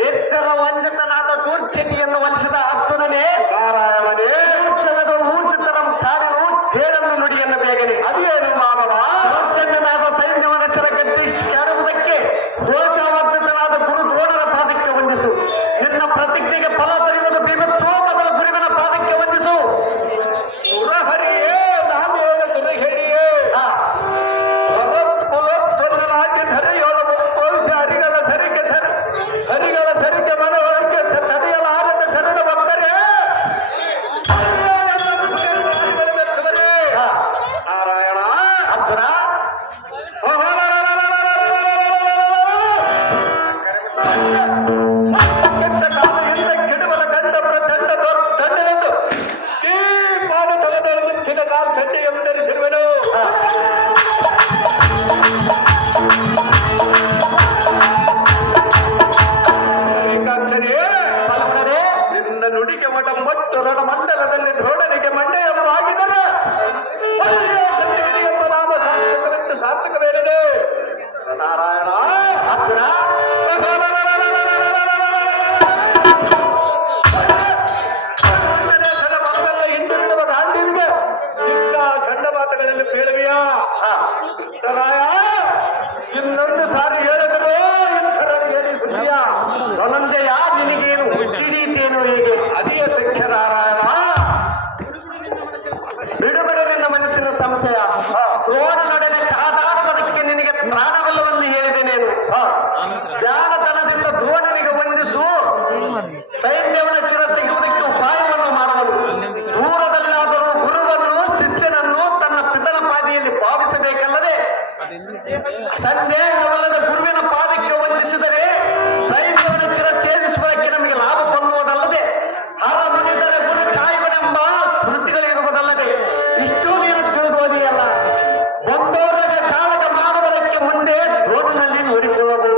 ನಿರ್ಜರ ವಂದಿತನಾದ ದುರ್ಜನಿಯನ್ನು ವಲಿಸಿದ ಅರ್ಜುನನೇ, ನಾರಾಯಣನೇ, ಊರ್ಜನದ ಊರ್ಜಿತನಂ ತಾಳಿರು ಕೇಳನ್ನು ನುಡಿಯನ್ನು ಬೇಗನೆ. ಅದೇನು ಮಾನವ? ದುರ್ಜನ್ಯನಾದ ಸೈನ್ಯವನ ಚರಗಟ್ಟಿ ಕೆಡುವುದಕ್ಕೆ ದೋಷವರ್ಧಿತನಾದ ಗುರು ದ್ರೋಣರ ಪಾದಕ್ಕೆ ವಂದಿಸು. ನಿನ್ನ ಪ್ರತಿಜ್ಞೆಗೆ ಫಲ ತರುವುದು ಭೀಮತ್ಸೋ ಮೊದಲ ಗುರುವಿನ ಪಾದಕ್ಕೆ ವಂದಿಸು. ಉರಹರಿಯೇ, ನಾನು ಹೇಳ ದುರ್ಹೇಳಿಯೇ, ಭಗವತ್ಕುಲೋತ್ಪನ್ನನಾಗಿ ಧರೆಯೋಳ ಮುಕ್ಕೋಶಿ ಹರಿಗಳ ಸರಿಗೆ ಹರಿಗಳ ಸರಿಗೆ ಮನವೊಳಗೆ ತಡೆಯಲಾರದ ಶರಣ ಭಕ್ತರೇ, ನಾರಾಯಣ ಅರ್ಜುನ ಕೆಟ್ಟ ಕಾಮೆಯಿಂದ ಕೆಡುವರ ಗಂಡ ಪ್ರಚಂಡ ತಂಡನೆಂದು ಈ ಪಾದ ತಲೆದೊಳಗೆ ಚಿನ್ನಗಾಲ್ ಗಡ್ಡೆ ಎಂದರಿಸಿರುವೆನು. ನಿನ್ನ ನುಡಿಗೆ ಒಡಂಬಟ್ಟು ರಣಮಂಡಲದಲ್ಲಿ ದ್ರೋಣನಿಗೆ ಮಂಡೆ ಎಂಬಾಗಿದರೆ ಎಂಬ ನಾಮ ಸಾರ್ಥಕವೆಂದು ಸಾರ್ಥಕವೇನಿದೆ. ನಾರಾಯಣ ಅರ್ಜುನ ಮಕ್ಕಳೆಲ್ಲ ಹಿಂದೆ ಬಿಡುವ ಗಾಂಧೀವಿಗೆ ಇಂಥ ಸಣ್ಣ ಮಾತುಗಳಲ್ಲಿ ಬೇಡವೆಯಾ? ರಾಯ ಇನ್ನೊಂದು ಸಾರಿ ಹೇಳಿದ್ರು ಇಂಥರಡಿ ಹೇಳಿ ಸುಳ್ಳಿಯ ಧನಂಜಯ, ನಿನಗೇನು ಹುಚ್ಚಿಡೀತೇನು ಹೇಗೆ? ಅದಿಯ ತೆಖ್ಯ ನಾರಾಯಣ, ಬಿಡುಬಿಡ ನಿನ್ನ ಮನಸ್ಸಿನ ಸಂಶಯ. ದ್ರೋಣನೊಡನೆ ಕಾದಾಡುವುದಕ್ಕೆ ನಿನಗೆ ಪ್ರಾಣವಿಲ್ಲವೆಂದು ಹೇಳಿದೆನೇನು? ಜಾನತನದಿಂದ ದ್ರೋಣನಿಗೆ ವಂದಿಸು. ಸೈನ್ಯವನ ಚಿರ ತೆಗೆಯುವುದಕ್ಕೆ ಉಪಾಯವನ್ನು ಮಾಡುವನು. ದೂರದಲ್ಲಾದರೂ ಗುರುವನ್ನು ಶಿಷ್ಯನನ್ನು ತನ್ನ ಪಿತನ ಪಾದಿಯಲ್ಲಿ ಭಾವಿಸಬೇಕಲ್ಲದೆ ಸಂದೇಹವಲ್ಲದ ಗುರುವಿನ ಪಾದಕ್ಕೆ ವಂದಿಸಿದರೆ ಸೈನ್ಯವನ ಚಿರ ಛೇದಿಸುವುದಕ್ಕೆ ನಮಗೆ ಲಾಭ ಹೊಂದುವುದಲ್ಲದೆ ಹರ ಮುನಿದರೆ ಗುರು ಕಾಯುವನೆಂಬ ಕೃತಿಗಳಿರುವುದಲ್ಲದೆ ಇಷ್ಟು ನೀನು ತಿಳಿದುವುದಿಯಲ್ಲ. ಬಂದವರಿಗೆ ಕಾಳಗ ಮಾಡುವುದಕ್ಕೆ ಮುಂದೆ ದ್ರೋಣನಲ್ಲಿ ನೋಡಿಕೊಳ್ಳಬಹುದು.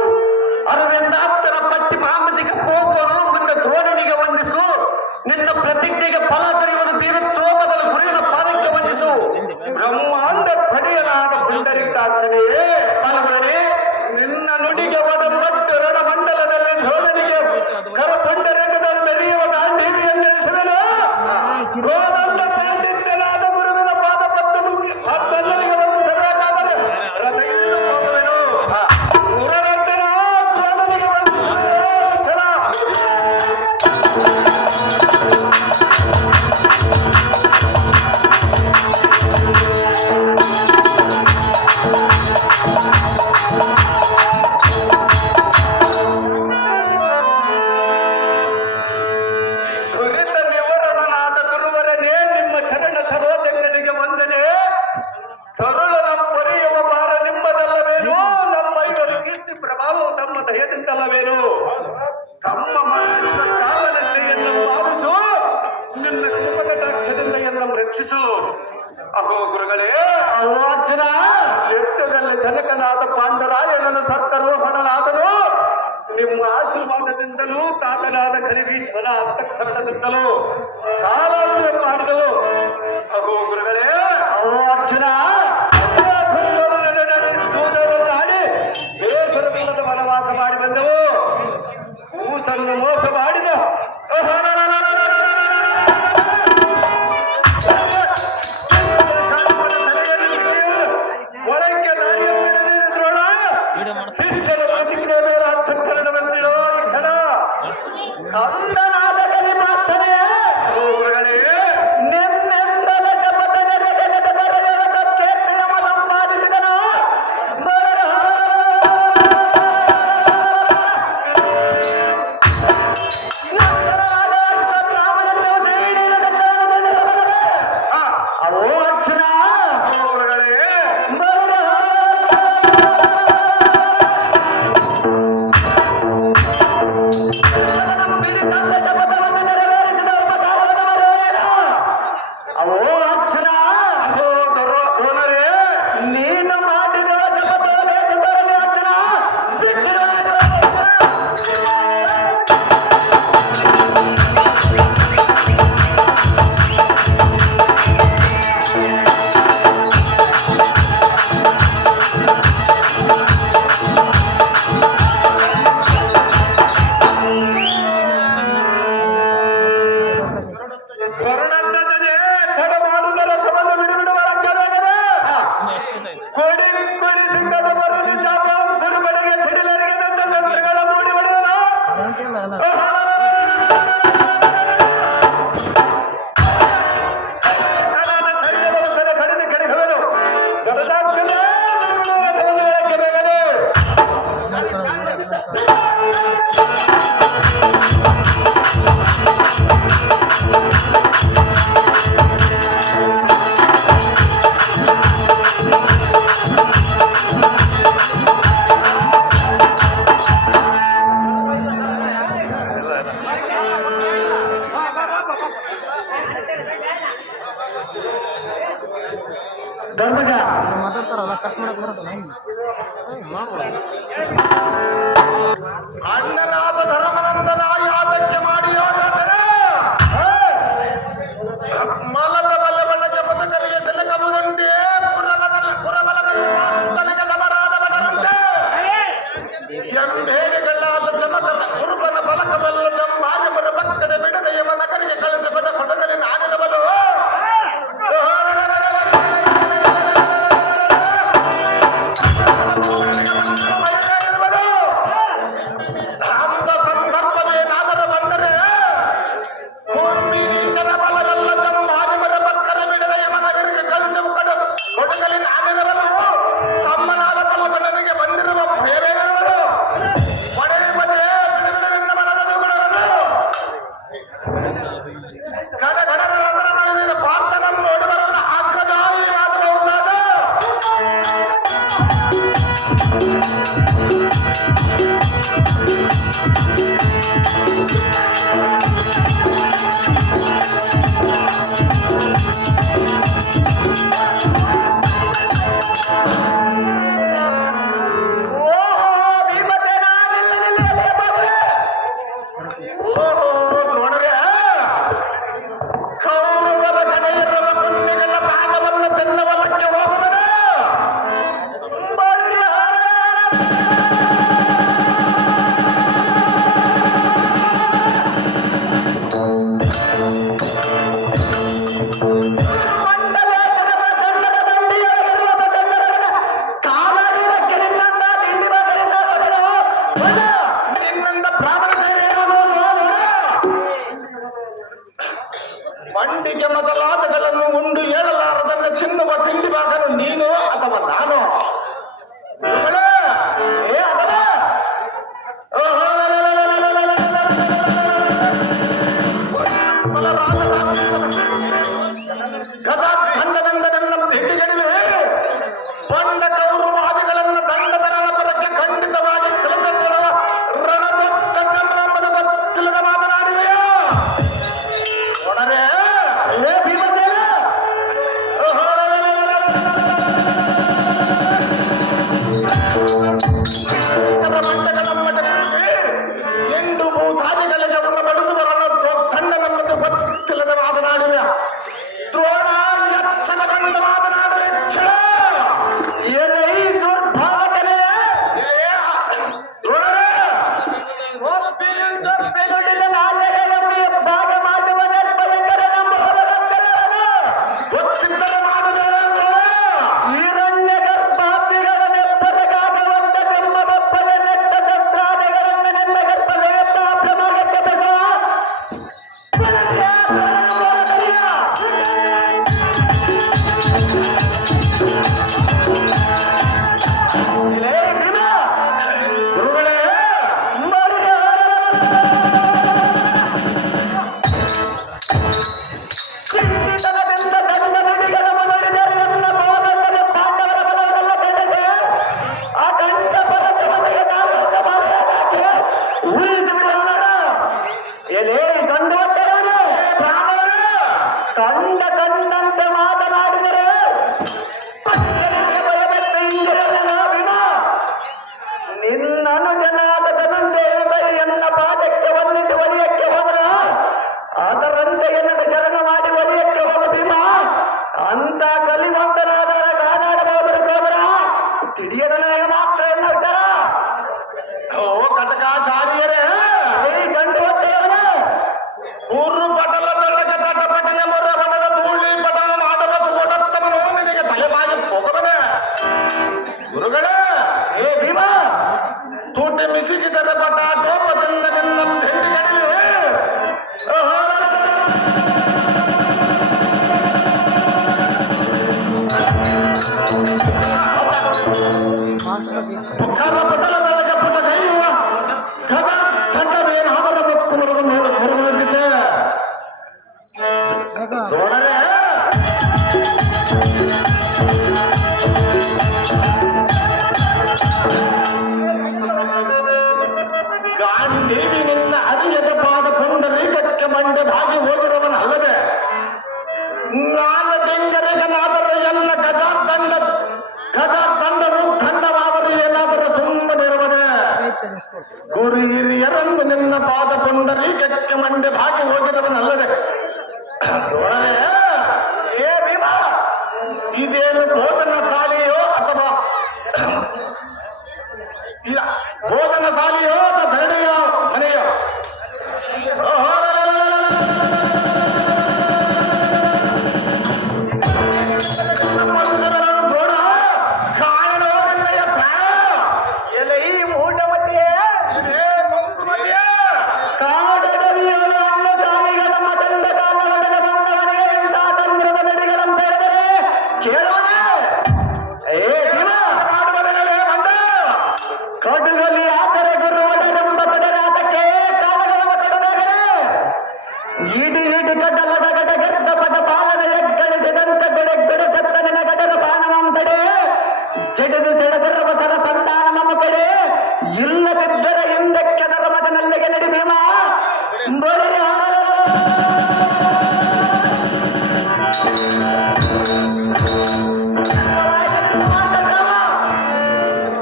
ಅರವಿಂದ ಆಪ್ತರ ಪಟ್ಟಿ ಮಾಮದಿಗೆ ಹೋಗುವನು ಮುಂದೆ ದ್ರೋಣನಿಗೆ ವಂದಿಸು. ನಿನ್ನ ಪ್ರತಿಜ್ಞೆಗೆ ಫಲ ದೊರೆಯುವುದು ಬೀರುತ್ತೋ ಮೊದಲ ಗುರುವಿನ ಪಾದಕ್ಕೆ ವಂದಿಸು. ಬ್ರಹ್ಮಾಂಡ ಪಡೆಯಲಾದ ಪುಂಡರೀಕಾಕ್ಷನೆಯೇ ಪಾಲ್ಗೊಳ್ಳನೆ. ನಿನ್ನ ನುಡಿಗೆ ಒಡಂಬಟ್ಟು ರಣಮಂಡಲದಲ್ಲಿ ದ್ರೋಣನಿಗೆ ಕರಪುಂಡರೇಖದಲ್ಲಿ ಮೆರೆಯುವ ಗಾಂಧೀವಿಯನ್ನೆನಿಸಿದನು. ದ್ರೋಣಂದ ಪಂಡಿತನಾದ ಗುರುವಿನ ಪಾದ ಪದ್ಮಗಳಿಗೆ ವಂದಿಸಬೇಕಾದರೆ ರಥಗಿಳಿದು ಹೋಗುವೆನು. ಗುರುನರ್ದನ ದ್ರೋಣನಿಗೆ ವಂದಿಸುವ ಕ್ಷಣ ತ್ವರಿತ ವಿವರಣನಾದ ಗುರುವರನೇ, ನಿಮ್ಮ ಚರಣ ಸರೋಜಗಳಿಗೆ ವಂದನೆ. ತರುಳನ ಪೊರೆಯುವ ಭಾರ ನಿಮ್ಮದಲ್ಲವೇನು? ನಮ್ಮ ಐವರು ಕೀರ್ತಿ ಪ್ರಭಾವವು ತಮ್ಮ ದಯದಿಂದಲ್ಲವೇನು? ತಮ್ಮ ಮನುಷ್ಯ ಕಾವಲೆಯನ್ನು ಭಾವಿಸು. ನಿನ್ನ ಕೃಪಕಟಾಕ್ಷದಿಂದ ಎನ್ನ ರಕ್ಷಿಸು. ಅಹೋ ಗುರುಗಳೇ, ಅಹೋ ಅರ್ಜುನ, ಯುದ್ಧದಲ್ಲಿ ಜನಕನಾದ ಪಾಂಡರಾಯಣನು ಸತ್ತರೋಹಣನಾದನು. ನಿಮ್ಮ ಆಶೀರ್ವಾದದಿಂದಲೂ ತಾತನಾದ ಖರೀದೀಶ್ವರ ಅಂತಃಕರಣದಿಂದಲೂ ಕಾಲಾನ್ವಯ ಮಾಡಿದವು. ಅಹೋ ಗುರುಗಳೇ, ಅಹೋ ಅರ್ಜುನ, ಆಡಿ ಬೇಸರವಿಲ್ಲದ ವನವಾಸ ಮಾಡಿ ಬಂದೆವು. ಕೂಸನ್ನು ಮೋಸ ಮಾಡಿದ ಒಳಕ್ಕೆ ದಾರಿಯ ದ್ರೋಣ ಶಿಷ್ಯನ ಪ್ರತಿಜ್ಞೆ ಮೇಲೆ ಅಂತಃಕರಣವೆಂದಿಡೋ ಈ ಕ್ಷಣ ಅಂದನಾದ ಕಲಿ ಮಾತನೇ. ಗುರುಗಳೇ, ನಿನ್ನೆಂದಲ ಜಪದ ಜಗದ ಬರೆಯೊಳಗ ಕೇತನಮ ಸಂಪಾದಿಸಿದನು. ಕಡಿದು ಕಡಿಗಳು ಜಡದಾಕ್ಷರ ಹೇಳಕ್ಕೆ ಬೇಗನೆ ಧರ್ಮಜ ಮಾತಾಡ್ತಾರಲ್ಲ ಕಟ್ ಮಾಡಕ್ ಬರುತ್ತಲ್ಲ ಅಣ್ಣನಾದ ಧರ್ಮನಂದನ ಯಾತಕ್ಕೆ ಮಾಡಿ ಯೋಚನೆ ಮಲದ ಬಲ್ಲವಣ್ಣಕ್ಕೆ ಬದುಕರಿಗೆ ಸೆಲಕಬುದಂತೆ ಪುರಬಲದಲ್ಲಿ ತನಕ ಸಮರಾದ ಬಟರುಂಟೆ ಎಂಬೇರಿಗಳಾದ ಚಮಕರ ಕುರುಬನ ಬಲಕ ಬಲ್ಲ ಜಂಬಾರಿ ಮರ ಪಕ್ಕದ ಬಿಡದೆಯ ನಗರಿಗೆ ಕಳಿಸಿಕೊಂಡ ಕೊಡಗಲಿನ ಆಡಿನವನು ಅಂತ ಸಂದರ್ಭವೇನಾದರೂ ಬಂದರೆ ಭೂಮಿರೀಶನ ಬಲಗಲ್ಲ ಜಂಬಾರಿ ಮರ ಪಕ್ಕದ ಬಿಡದ ಯಮನಗರಿಗೆ ಕಳಿಸಿ ಕೊಡಗಲಿನ ಆಡಿನವನು ತಮ್ಮನಾದ ಬಲಗಣ್ಣನಿಗೆ ಬಂದಿರುವ ಭಯವೇನಿರುವುದು ಪಡೆಯ ಮಧ್ಯೆ ಬಿಡುಬಿಡದಿಂದ ಮನದ ಗುಣವನ್ನು ಕಡಗಡರ ನಂತರ ಮಾಡಿದ ಪಾರ್ಥನನ್ನು ನೋಡಿ ಬರುವನ ಅಗ್ರಜಾಯಿ ಮಾತಬಹುದಾದ ನೋಡ್ರೆ ಕೌರವರ ಕಡೆಯಿರುವ ಕುನ್ನಿಗಳ ಭಾಗವನ್ನು ಚೆನ್ನವಲಕ್ಕೆ ಹೋಗುವನ ನಿನ್ನಿಂದ ಬ್ರಾಹ್ಮಣ ಸೇವೆ ಮಂಡಿಗೆ ಮೊದಲಾದಗಳನ್ನು ಉಂಡು ಹೇಳಲಾರದನ್ನು ತಿನ್ನುವ ತಿಂಡಿ ಭಾಗನು ನೀನು ಅಥವಾ ನಾನು ಮಗಳೇ, ಏ ಅಥವಾ ಗಜಾಖಂಡದಿಂದ ನನ್ನ ಹೆಡ್ಡಿಗಡಿವೆ ಬಂಡ ಕೌರವಾದಿಗಳನ್ನು ದಂಡದರನ ಪರಕ್ಕೆ ಖಂಡಿತವಾಗಿ ಕೆಲಸ ಕೊಡುವ ರಣದೊತ್ತನ್ನೆಂಬುದು ಗೊತ್ತಿಲ್ಲದ ಮಾತನಾಡಿವೆಯೋ ನೋಡರೆ ಏ ಭೀಮಸೇನ ಮಂಡಗಳ ಮಠದಲ್ಲಿ ಎಂಟು ಭೂತಾದಿಗಳಿಗೆ ಉಣ ಬಡಿಸುವ ದಂಡ ನಮ್ಮದು ಗೊತ್ತಿಲ್ಲದ ಮಾತನಾಡಿವೆ ದ್ರೋಣ ಗಡ್ಡವೇನಾದರ ಮುಕ್ಕು ಮುರಿದಿದೆ ದ್ರೋಣರೇ. ಗಾಂಧೀವಿ ನಿನ್ನ ಅರಿಯದ ಪಾದ ಪುಂಡರೀಕಕ್ಕೆ ಮಂಡೆ ಭಾಗಿ ಹೋಗಿರುವನಲ್ಲದೆ ನಾನು ಡೆಂಗರಿಗನಾದರೆ ಎಲ್ಲ ಗಜಾರ್ದಂಡವು ದಂಡವಾದರೆ ಏನಾದರೂ ಸುಮ್ಮನಿರುವುದೇ. ಗುರು ಹಿರಿಯರೆಂದು ನಿನ್ನ ಪಾದ ಪುಂಡರೀಕಕ್ಕೆ ಮಂಡೆ ಭಾಗಿ ಹೋಗಿರುವನಲ್ಲದೆ. ಏ ಭೀಮ, ಇದೇನು ಭೋಜನ ಶಾಲೆಯೋ ಅಥವಾ ಭೋಜನ ಶಾಲೆಯೋ ಅಥವಾ ಧರಣಿಯೋ ಮನೆಯೋ? ಮನುಷ್ಯರನ್ನು ತೋಡ ಕಾಣೋ ನಿನ್ನಯ್ಯ ಪ್ರಾಣ. ಎಲೆ ಈ ಮೂಢಮತಿಯೇ, ಮಂಕುಮತಿಯೇ, ಕಾಡಗವಿಯಲು ಅನ್ನ ಕಾಯಿಗಳ ಮತಂಡ ಕಾಲ ಹೊಡೆದ ಬಂದವನಿಗೆ ಎಂತ ತಂತ್ರದ ನಡಿಗಳಂ ಬೆಳೆದರೆ ಕೇಳೋಣ. ಏ ಭೀಮ, ಮಾಡುವುದರಲ್ಲೇ ಬಂದ ಕಡುಗಲಿ ಆದರೆ ಗುರುವಡೆಂಬ ತಡರಾತಕ್ಕೆ ಕಾಲಗಳ ತಡಬೇಗರೆ ಇಡಿ ಕಡ್ಡಲಡ ಗಡ ಗೆದ್ದ ಪಟ ಪಾಲನ ಎಗ್ಗಣಿಸಿದಂತ ಗಡೆ ಸತ್ತನ ಗಡದ ಬಾಣವಂ ತಡೆ ಜಡಿದು ಸೆಳೆಬರ್ರವ ಸರ ಸಂತಾನ ಮಮ ಕಡೆ ಇಲ್ಲದಿದ್ದರೆ ಹಿಂದಕ್ಕೆ ಅದರ ಮಗನಲ್ಲಿಗೆ ನಡಿ ಭೀಮ.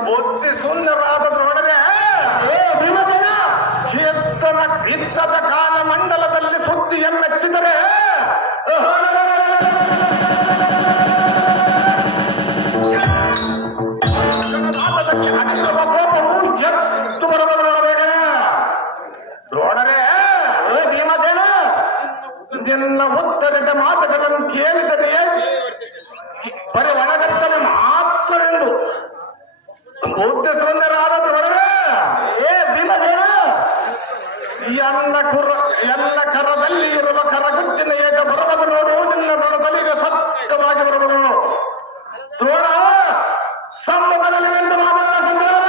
ಬುದ್ಧಿ ಸುಂದರಾದ ದ್ರೋಣರೇ. ಏ ಭೀಮಸೇನ, ಯುದ್ಧದ ಕಾಲ ಮಂಡಲದಲ್ಲಿ ಸುದ್ದಿಯನ್ನೆತ್ತಿದರೆ ಅಕ್ರಮ ಕೋಪವು ಎತ್ತು ಬರಬಹುದು ನೋಡಬೇಕ. ದ್ರೋಣರೇ. ಏ ಭೀಮಸೇನ, ನಿನ್ನ ಉತ್ತರದ ಮಾತುಗಳನ್ನು ಕೇಳಿದರೆ ಬರೀ ಒಣಗತ್ತಲು ಮಾತ್ರವೆಂದು ಬೌದ್ಧ ಸುಂದರಾದ ದ್ರೋಣರೇ. ಏ ಭೀಮಸೇನ, ಎಲ್ಲ ಕರದಲ್ಲಿ ಇರುವ ಕರಗುತ್ತಿನ ಏಟ ಬರುವುದು ನೋಡು. ನಿನ್ನ ನೊಣದಲ್ಲಿ ಸತ್ಯವಾಗಿ ಬರುವುದು ನೋಡು. ದ್ರೋಣ, ಸಮ್ಮುಖದಲ್ಲಿ ನಿಂತು ಮಾತನಾಡ ಸಂಗ್ರಾಮ.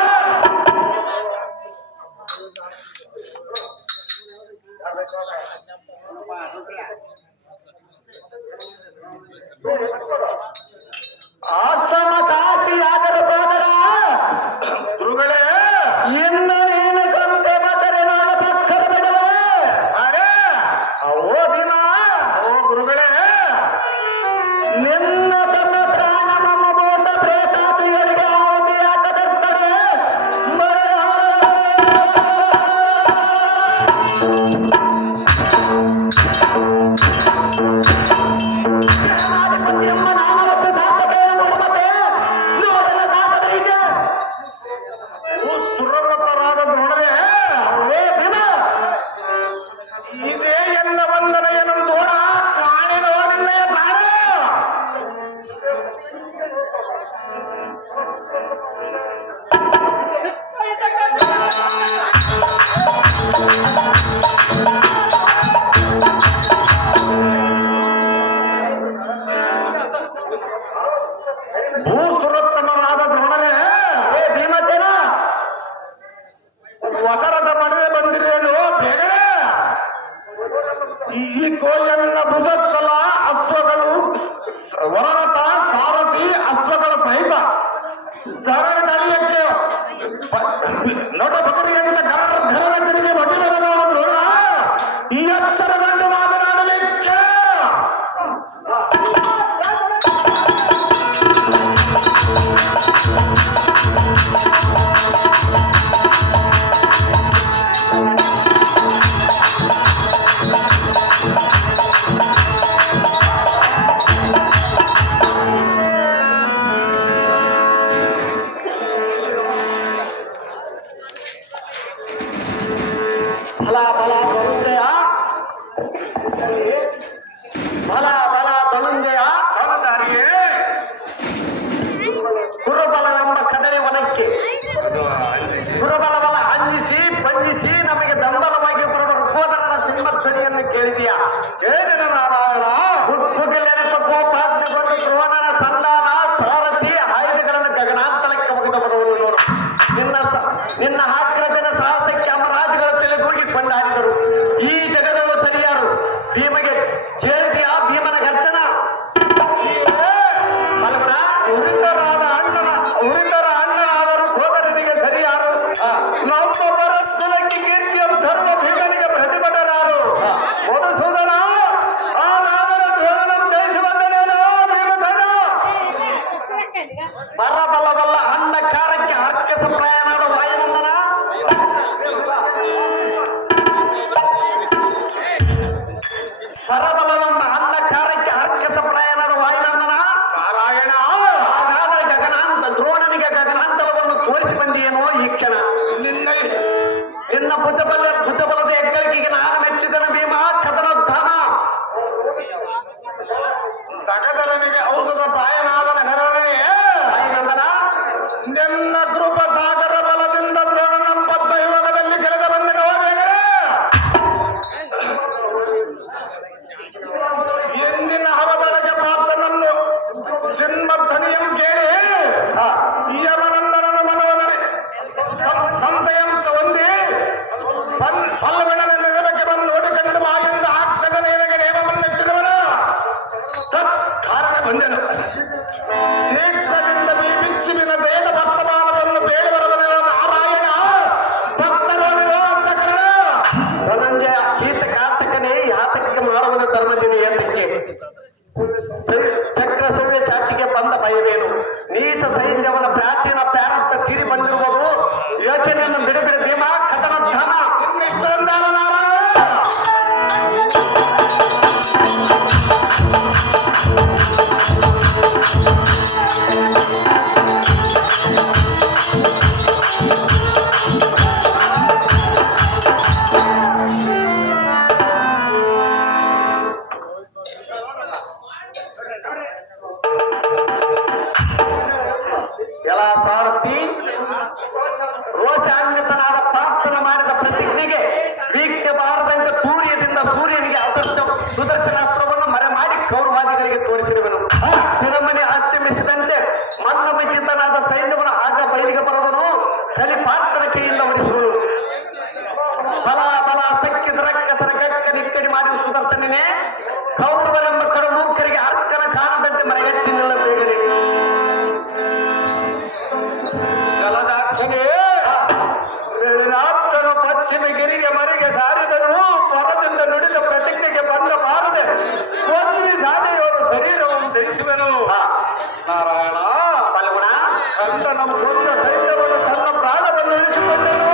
ಆಶ್ರಮ ಸಾಹಸಿಯಾಗದ ಸೋದರ ಗುರುಗಳೇ, ಇನ್ನು ನೀನು ಕೊಂತೆ ಮಾತರೆ ನಾನು ಪಕ್ಕದ ಬಿಡುವೆ. ಅರೇ ಓ ಭೀಮ, ಓ ಗುರುಗಳೇ, ನಿನ್ನ ತನ್ನ ಪ್ರಾಣ ನಮ್ಮ ಭೂತ ಪ್ರೇತಾದಿಗಳಿಗೆ ಆಹುತಿ ಹಾಕದಿರ್ತಾರೆ. ಎಂಬ ನಾಮವತ್ತು ಸಾರ್ಥಕೆಯನ್ನು ಮತ್ತೆ ನೋಡಲು ಸಾಧನೆಯಿದೆ. ಸುರಮತರಾದ ದ್ರೋಣರೇ. ಅವೇ ಭೀಮ, ಇದೇ ಎಲ್ಲ ವಂದನ ಏನಂದು ತೋಡ ಕಾಣಿನೋ ನಿನ್ನಯ ಪ್ರಾಣ. ಭೂಸುರೋತ್ತಮರಾದ ದ್ರೋಣರೇ. ಏ ಭೀಮಸೇನ, ವಸರದ ಮನೆ ಬಂದಿರೇನು ಬೇಗನೆ. ಈ ಕೋಯನ್ನ ಭುಜತ್ತಲ ಅಶ್ವಗಳು ವರರಥ ಸಾರಥಿ ಅಶ್ವಗಳ ಸಹಿತ ಧರಣ ತಳಿಯಕ್ಕೆ ನಟ ಬಕರಿಯಂತ ಘರ ತಿರುಗಿ ಬಗೆ ಬರ ನೋಡಿದ್ರು ಈ ಅಕ್ಷರಗಂಡು ಮಾತನಾಡಲಿಕ್ಕೆ. ಬಲ ಬಲ ಧನುಂಜಯ, ಬಲ ಬಲ ಧನುಂಜಯ ಧನುಧಾರಿಯೇ, ಗುರುಬಲವೆಂಬ ಕಡಲೆ ವನಕ್ಕೆ ಗುರುಬಲವಲ ಅಂಜಿಸಿ ಬಂಧಿಸಿ ನಮಗೆ ಬೆಂಬಲವಾಗಿ ಬರುವ ಋಷೋಧರನ ಸಿಂಹಧ್ವನಿಯನ್ನು ಕೇಳಿದೆಯಾ? ಕೇಳಿದ ನಾರಾಯಣ. ಹುಟ್ಟುಗಿಲೆನೆಪ ಕೋಪಾಜ್ಞೆಗೊಂಡು ದ್ರೋಣನ ಸಂಧಾನ ಸಾರಥಿ ಆಯುಧಗಳನ್ನು ಗಗನಾಂತರಕ್ಕೆ ಒಗೆದು ಬರುವುದು ನೋಡು. ನಿನ್ನ ಹಾಕಿರದಿನ ಸಾಹಸಕ್ಕೆ ಅಮರಾಧಿಗಳು ತಿಳಿದು ಪಲ್ಲವಣ್ಣನ ನೆನಪಕ್ಕೆ ಬಂದು ನೋಡಿಕೊಂಡು ಬಾ ಎಂದು ಆಗ್ತದನೇನಗೆ ನೇಮವನ್ನಿಟ್ಟಿದವನು ಕಾರಣ ಬಂದೆನು. ಶೀಘ್ರದಿಂದ ಈ ಬಿಚ್ಚುವಿನ ಜಯದ ವರ್ತಮಾನವನ್ನು ಬೇಡಿ ಬರುವನು ನಾರಾಯಣ ಭಕ್ತರು ಅಂತ ಕರಣ ಧನಂಜಯ ಈತ ಕಾರ್ತಕನೇ ಯಾತಕ್ಕೆ ಮಾಡುವುದು ಧರ್ಮಜನ ಏತಕ್ಕೆ ಚಕ್ರ ಸೌರ್ಯ ಚಾಚಿಗೆ ಬಂದ ಭಯವೇನು ನೀಚ ಸೈನ್ಯವನ ಪ್ರಾಚೀನ ಪ್ಯಾರಂತ ಕಿರಿ ಬಂದಿರುವುದು ಯೋಚನೆಯನ್ನು ಬಿಡಬಿಡ ಭೀಮ ಕಥನ ಧನ ಇಷ್ಟೊಂದಾದ ನಾರಾಯಣ ಎಲ್ಲ ಸಾರಥಿ ರೋಷಾನ್ವಿತನಾದ ಪ್ರಾರ್ಥನೆ ಮಾಡಿದ ಪ್ರತಿಜ್ಞೆಗೆ ವೀಕ್ಷೆ ಬಾರದಂತೆ ತೂರ್ಯದಿಂದ ಸೂರ್ಯನಿಗೆ ಸುದರ್ಶನಾಸ್ತ್ರವನ್ನು ಮರೆ ಮಾಡಿ ಕೌರವಾದಿಗಳಿಗೆ ತೋರಿಸಿರುವನು. ತಿರುಮನೆ ಅಸ್ತಮಿಸಿದಂತೆ ಮಂದಮಿಚಿತನಾದ ಸೈನ್ಯವನ್ನು ಆಗ ಬಯಲಿಗೆ ಬರುವನು ಕಲಿಪಾತ್ರ ಕೈಯಿಂದ ಹೊಡಿಸುವನು. ಬಲ ಬಲ ಸಕ್ಕಿದ ರಕ್ಕಸರ ಗಕ್ಕ ನಿಕ್ಕಡಿ ಮಾಡಿದ ಸುದರ್ಶನೇ ಕೌರವರೆಂಬ ಕರುಮೂರ್ಖರಿಗೆ ಅರ್ಕನ ಕಾಣದಂತೆ ಮರೆಗಟ್ಟಿ ನಿಲ್ಲಬೇಕನೆ. ರಾಪ್ತನು ಪಶ್ಚಿಮ ಗಿರಿಗೆ ಮರೆಗೆ ಸಾರಿದನು ಸ್ವರದಿಂದ ನುಡಿದ ಪ್ರತಿಜ್ಞೆಗೆ ಬಂದ ಬಾರದೆ ಒಂದು ಜಾನೆಯವರು ಶರೀರವನ್ನು ಧರಿಸುವನು. ನಾರಾಯಣ ಬಲಗುಣ ಅಂತ ನಮ್ಮ ಕೊಂದ ಸೈನ್ಯವನ್ನು ತನ್ನ ಪ್ರಾಣವನ್ನು ಇಳಿಸಿಕೊಂಡನು.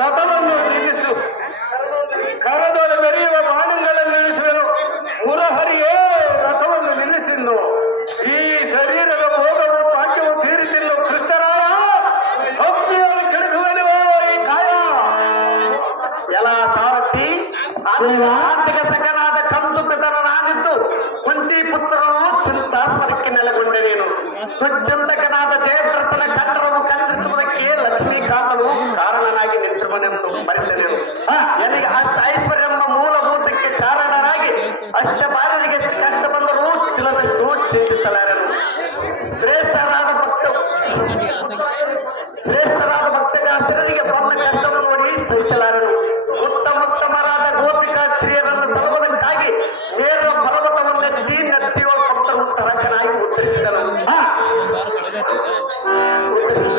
ರಥವನ್ನು ನಿಲ್ಲಿಸು ಕರದೊಡೆ ಮೆರೆಯುವ ಬಾಣಗಳನ್ನು ಇಳಿಸುವೆನು. ಮುರಹರಿಯೇ ರಥವನ್ನು ನಿಲ್ಲಿಸಿನ್ನು. ಈ ಶರೀರದ ಭೋಗವು ಭಾಗ್ಯವು ತೀರಿತಿಲ್ಲ ಕೃಷ್ಣರಾಯ ಭಕ್ತಿಯನ್ನು ಕೆಳಗುವೆನು ಈ ಕಾಯ. ಎಲ್ಲ ಸಾರಥಿ ಆರ್ಥಿಕ ಸಕನಾದ ಕಂದು ಪಿತನ ನಾನಿದ್ದು ಕುಂತಿ ಪುತ್ರನು ಚಿಂತಾಸ್ಮರಕ್ಕೆ ನೆಲೆಗೊಂಡಿರೇನು. ದುಶ್ಚಿಂತಕನಾದ ಜಯದ್ರಥನ ಕಂಡರನ್ನು ಖಂಡಿಸುವುದಕ್ಕೆ ಲಕ್ಷ್ಮೀಕಾಂತನು ಕಾರಣನಾಗಿ ನಿಂತಿರುವನೆಂದು ಬರೆದನೇನು. ಎನಿಗೆ ಅಷ್ಟ ಐಶ್ವರ್ಯೆಂಬ ಮೂಲಭೂತಕ್ಕೆ ಕಾರಣರಾಗಿ ಅಷ್ಟ ಬಾರಿಗೆ ಕಷ್ಟ ಬಂದರೂ ತಿಳದಷ್ಟು ಚಿಂತಿಸಲಾರನು. ಶ್ರೇಷ್ಠರಾದ ಭಕ್ತಗಾಸರಿಗೆ ಬಂದ ಕಷ್ಟವನ್ನು ನೋಡಿ ಸಹಿಸಲಾರನು. ಉತ್ತಮರಾದ ಗೋಪಿಕಾ ಸ್ತ್ರೀಯರನ್ನು ಸಲುವುದಕ್ಕಾಗಿ ನೇರ ಪರ್ವತವನ್ನೆತ್ತಿ ನೆತ್ತಿಯುವ ಭಕ್ತರು ತರಕನಾಗಿ ಉತ್ತರಿಸಿದನು.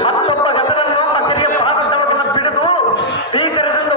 ಮತ್ತೊಬ್ಬ ಗತನನ್ನು ಮಕರಿಯ ಪಾದತಲವನ್ನು ಬಿಡಿದು ಭೀಕರದಿಂದ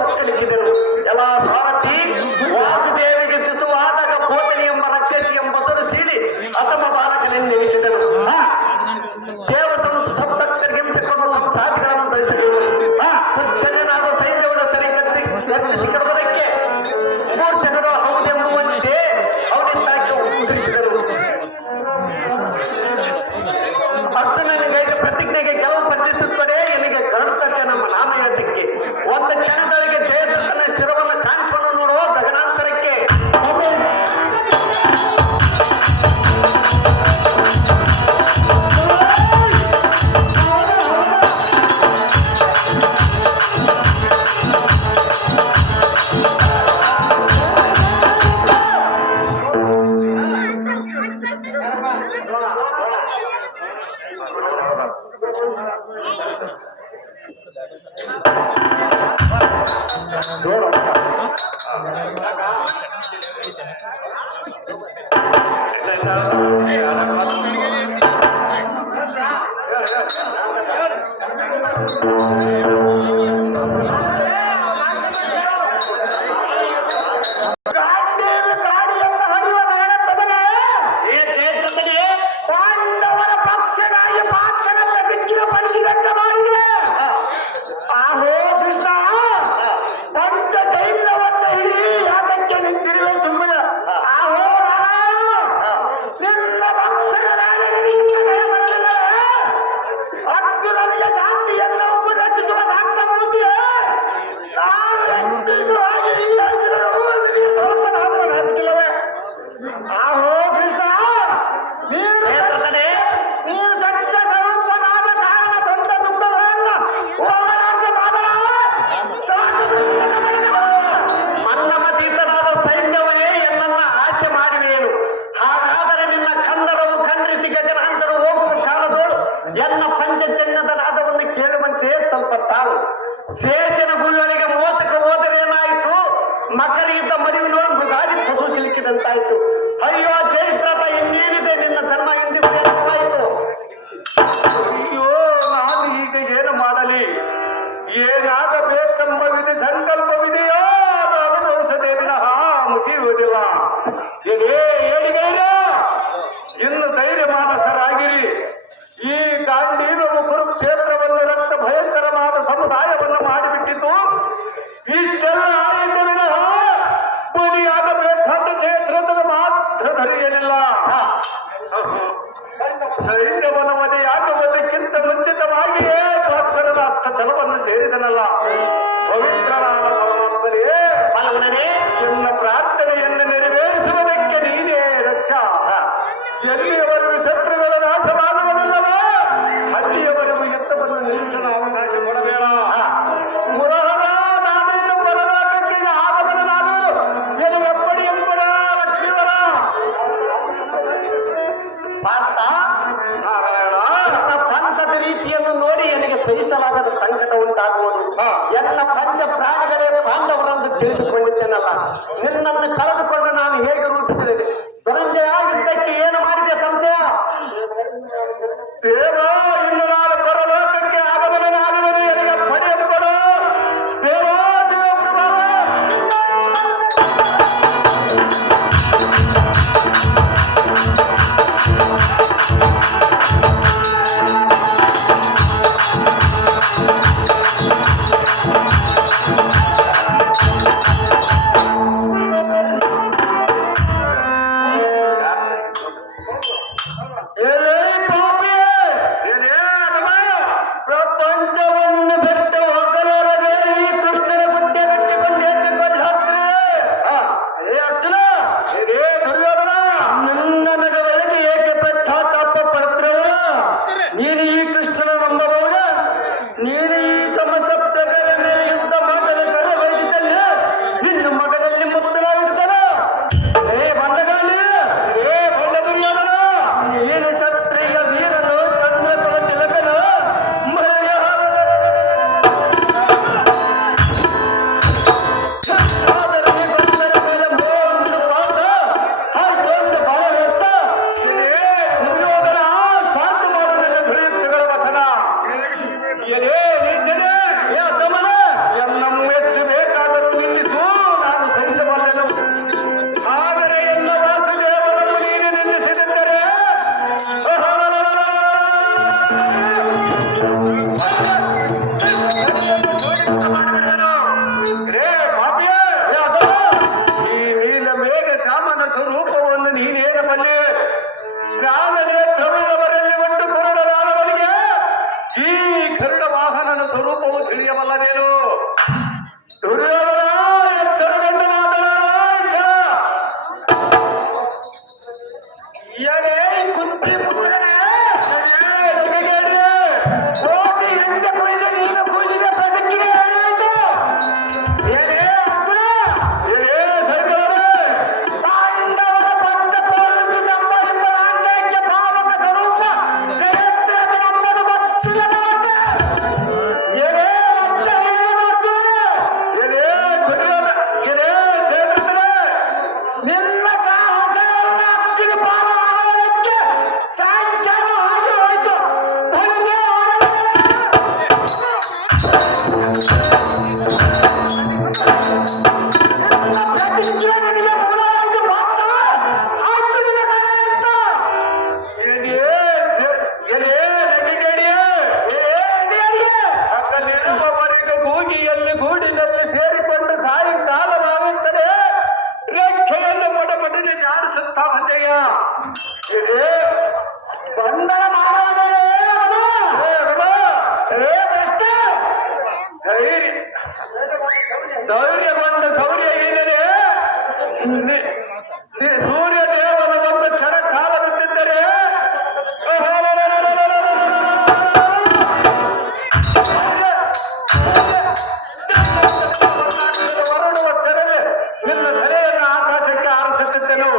ಮದುವೆಯಾಗುವುದಕ್ಕಿಂತ ಮುಂಚಿತವಾಗಿಯೇ ಭಾಸ್ಕರನ ಹಸ್ತ ಛಲವನ್ನು ಸೇರಿದನಲ್ಲ. ಪವಿತ್ರನಾದ ಪರಮಾತ್ಮನೇ, ಫಲವನೇ ಎನ್ನ ಪ್ರಾರ್ಥನೆಯನ್ನು ನೆರವೇರಿಸುವುದಕ್ಕೆ ನೀನೇ ರಕ್ಷಾ. ಎಲ್ಲಿಯವರೆಗೂ ಶತ್ರುಗಳ ನಾಶವಾಗುವುದಿಲ್ಲವೋ ಅಲ್ಲಿಯವರೆಗೂ ಯುದ್ಧವನ್ನು ನಿಲ್ಲಿಸಲು ಅವಕಾಶ ಕೊಡಬೇಡ. ಮುರಹರ ನಾನಿನ್ನು ಪರಲೋಕಕ್ಕೆ ಆಗಮನನಾಗುವುದು ಎಲ್ಲಿ ಎಪ್ಪಡಿ ಎಂಬಡ ಲಕ್ಷ್ಮೀವರ ಪಾರ್ಥ ನಾರಾಯಣ. ಪಂಥದ ರೀತಿಯನ್ನು ನೋಡಿ ನನಗೆ ಸಹಿಸಲಾಗದ ಸಂಕಟ ಉಂಟಾಗುವುದು. ಎಲ್ಲ ಪಂಚ ಪ್ರಾಣಿಗಳೇ ಪಾಂಡವರೆಂದು ತಿಳಿದುಕೊಂಡಿದ್ದೇನಲ್ಲ. ನಿನ್ನನ್ನು ಕಳೆದುಕೊಂಡು ನಾನು ಹೇಗೆ ರೂಪಿಸಲಿ? ಧನಂಜಯ ಯುದ್ಧಕ್ಕೆ ಏನು ಮಾಡಿದೆ ಸಂಶಯ? ದೇವ, ಇನ್ನು ನಾನು ಪರಲೋಕಕ್ಕೆ ಆಗಮನನಾಗುವುದು ಎನಗೆ ಪಡೆಯಲ್ಪಡು. ದೇವ ದೇವ ಪ್ರಪಂಚವನ್ನು ಬಿಟ್ಟು ಹೋಗಲಾರದೆ ಈ ಕೃಷ್ಣನ ಗುಡ್ಡೆ ಕಟ್ಟಿಕೊಂಡು ಎತ್ತಿಕೊಂಡು ಅರ್ಜುನ, ದುರ್ಯೋಧನ, ನಿನ್ನ ನಡವಳಿಕೆ ಏಕೆ ಪಶ್ಚಾತ್ತಾಪ ಪಡ್ತೀರ? ನೀನು ಈ ಕೃಷ್ಣನ ನಂಬಬಹುದ? ನೀನು ಈ ಸಮಸಪ್ತಕರ ಮೇಲೆ ಯುದ್ಧ ಮಾಡಲು ಕರೆ ಬೈದಿದ್ದಲ್ಲಿ ನಿನ್ನ ಮಗನಲ್ಲಿ ಮುಕ್ತನಾಗಿರ್ತಾನ. ಬಂಡಗಾಲಿ, ಬಂಡ ದುರ್ಯೋಧನ, ನೀನು ಕ್ಷತ್ರಿಯ ವೀರನು, ಚಂದ್ರಕುಲ ತಿಲಕನು, ಎಷ್ಟು ಬೇಕಾದರೂ ನಿಲ್ಲಿಸು, ನಾನು ಸಹಿಸಬಲ್ಲೆನು. ಆದರೆ ಎಲ್ಲ ವಾಸುದೇವರನ್ನು ನೀನು ನಿಲ್ಲಿಸಿದರೆ ಈ ನೀಲ ಮೇಘ ಶ್ಯಾಮನ ಸ್ವರೂಪವನ್ನು ನೀನೇನ ಬಲ್ಲೆ? ಜ್ಞಾನನೇತ್ರವುಳ್ಳವರಲ್ಲಿ ಒಟ್ಟು ಕುರುಡನಾದವನಿಗೆ ಈ ಗರುಡ ವಾಹನನ ಸ್ವರೂಪವು ತಿಳಿಯಬಲ್ಲದೇನು? ದುರ್ಯೋಧನ, ಎಚ್ಚರಗೊಂಡು ಮಾತನಾಡ. ಎಚ್ಚರ. ಏನೇ ಕುಂತಿ ಪುತ್ರನೇ, ಹೋಗಿ ಹೆಂಗೆ ಕುಳಿದು ನೀನು ಕುಳಿದ ಪ್ರತಿಕ್ರಿಯೆ ಏನಾಯಿತು? ಏನೇ ಅರ್ಜುನ, ಏನೇ ಸೈಕಲವೇ, ಪಾಂಡವರ ಪಂಚ ಪೌರುಷವೆಂಬ ನಿಮ್ಮ ನಾಟ್ಯಕ್ಕೆ ಪಾವಕ ಸ್ವರೂಪ ಜಯದ್ರಥ ನಂಬದು ಗೊತ್ತಿಲ್ಲ. ಏನೇ ಲಜ್ಜ, ಏನು ಅರ್ಜುನ, ಏನೇ ದುರ್ಯೋಧನ, ಏನೇ ಜಯದ್ರಥನೇ, ನಿನ್ನ ಸಾಹಸವನ್ನ ಅಕ್ಕಿನ ಪಾಲು ಆಗುವುದಕ್ಕೆ ಸಾಂಖ್ಯನು ಆಗಿ ಹೋಯಿತು. ಧನ್ಯ ಪ್ರತಿಕ್ರಿಯೆ ನಿನಗೆ ಮೂಲವಾಗಿ ಮಾತ್ರ ಆಚರಣೆ ಕಾರಣಂತ. ಅಲ್ಲಿರುವವರೆಗೂ ಗೂಗಿಯಲ್ಲಿ ಗೂಡಿನಲ್ಲಿ ಸೇರಿಕೊಂಡು ಸಾಯಂಕಾಲವಾಗುತ್ತದೆ. ರೆಕ್ಕೆಯನ್ನು ಪಡಪಡಿಸಿ ಜಾಡಿಸುತ್ತಾ ಬಂದೆಯ ಬಂಧನ ಮಾಡುವುದೇ ಧೈರ್ಯ ಧೈರ್ಯಗೊಂಡ ಶೌರ್ಯ ಏನಿದೆ? ಸೂರ್ಯ ದೇವನ ಒಂದು ಕ್ಷಣ ಕಾಲ ಬಿಟ್ಟಿದ್ದರೆ ಹೊರಡುವಷ್ಟರಲ್ಲಿ ನಿನ್ನ ತಲೆಯನ್ನು ಆಕಾಶಕ್ಕೆ ಆರಿಸುತ್ತಿದ್ದೆನು.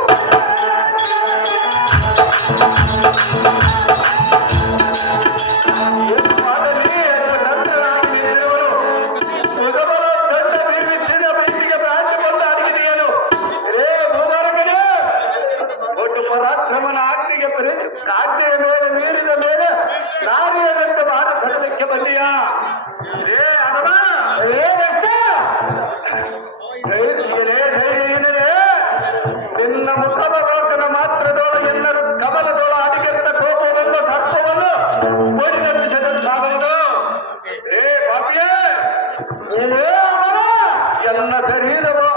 ಏನು ಮಾಡಲಿ? ಎಷ್ಟು ನಂತರನಾಗಿ ನಿಂತಿರುವನು. ಸುಗಮನ ದಂಡ ನಿರ್ವಿಚ್ಛಿನ್ನ ಬೆಂಕಿಗೆ ಭ್ರಾಂತಿ ಬಂದು ಅಡಗಿದೆಯೇನು? ರೇ ಭೂಮಾರಕನೇ, ಒಟ್ಟು ಪರಾಕ್ರಮನ ಆಜ್ಞೆಯ ಮೇಲೆ ಮೀರಿದ ಮೇಲೆ ನಾರಿಯದಂತೆ ಭಾರತಕ್ಕೆ ಬಂದೀಯಾ? ರೇ ಹನುಮ, ರೇ ಬೆಷ್ಟ ಧೈರ್ಯ ಏನಿದೆ? ನಿನ್ನ ಮುಖದ ಲೋಕನ ಮಾತ್ರದೋಳ ಎಲ್ಲರೂ ಕಮಲದೋಳ ಅಡಿಗೆಂತ ಕೋಪವನ್ನು ಸರ್ಪವನ್ನು ಓಡಿದಂತಾಗುವುದು. ಏ ಪಾಪಿಯೇ, ಎನ್ನ ಶರೀರವು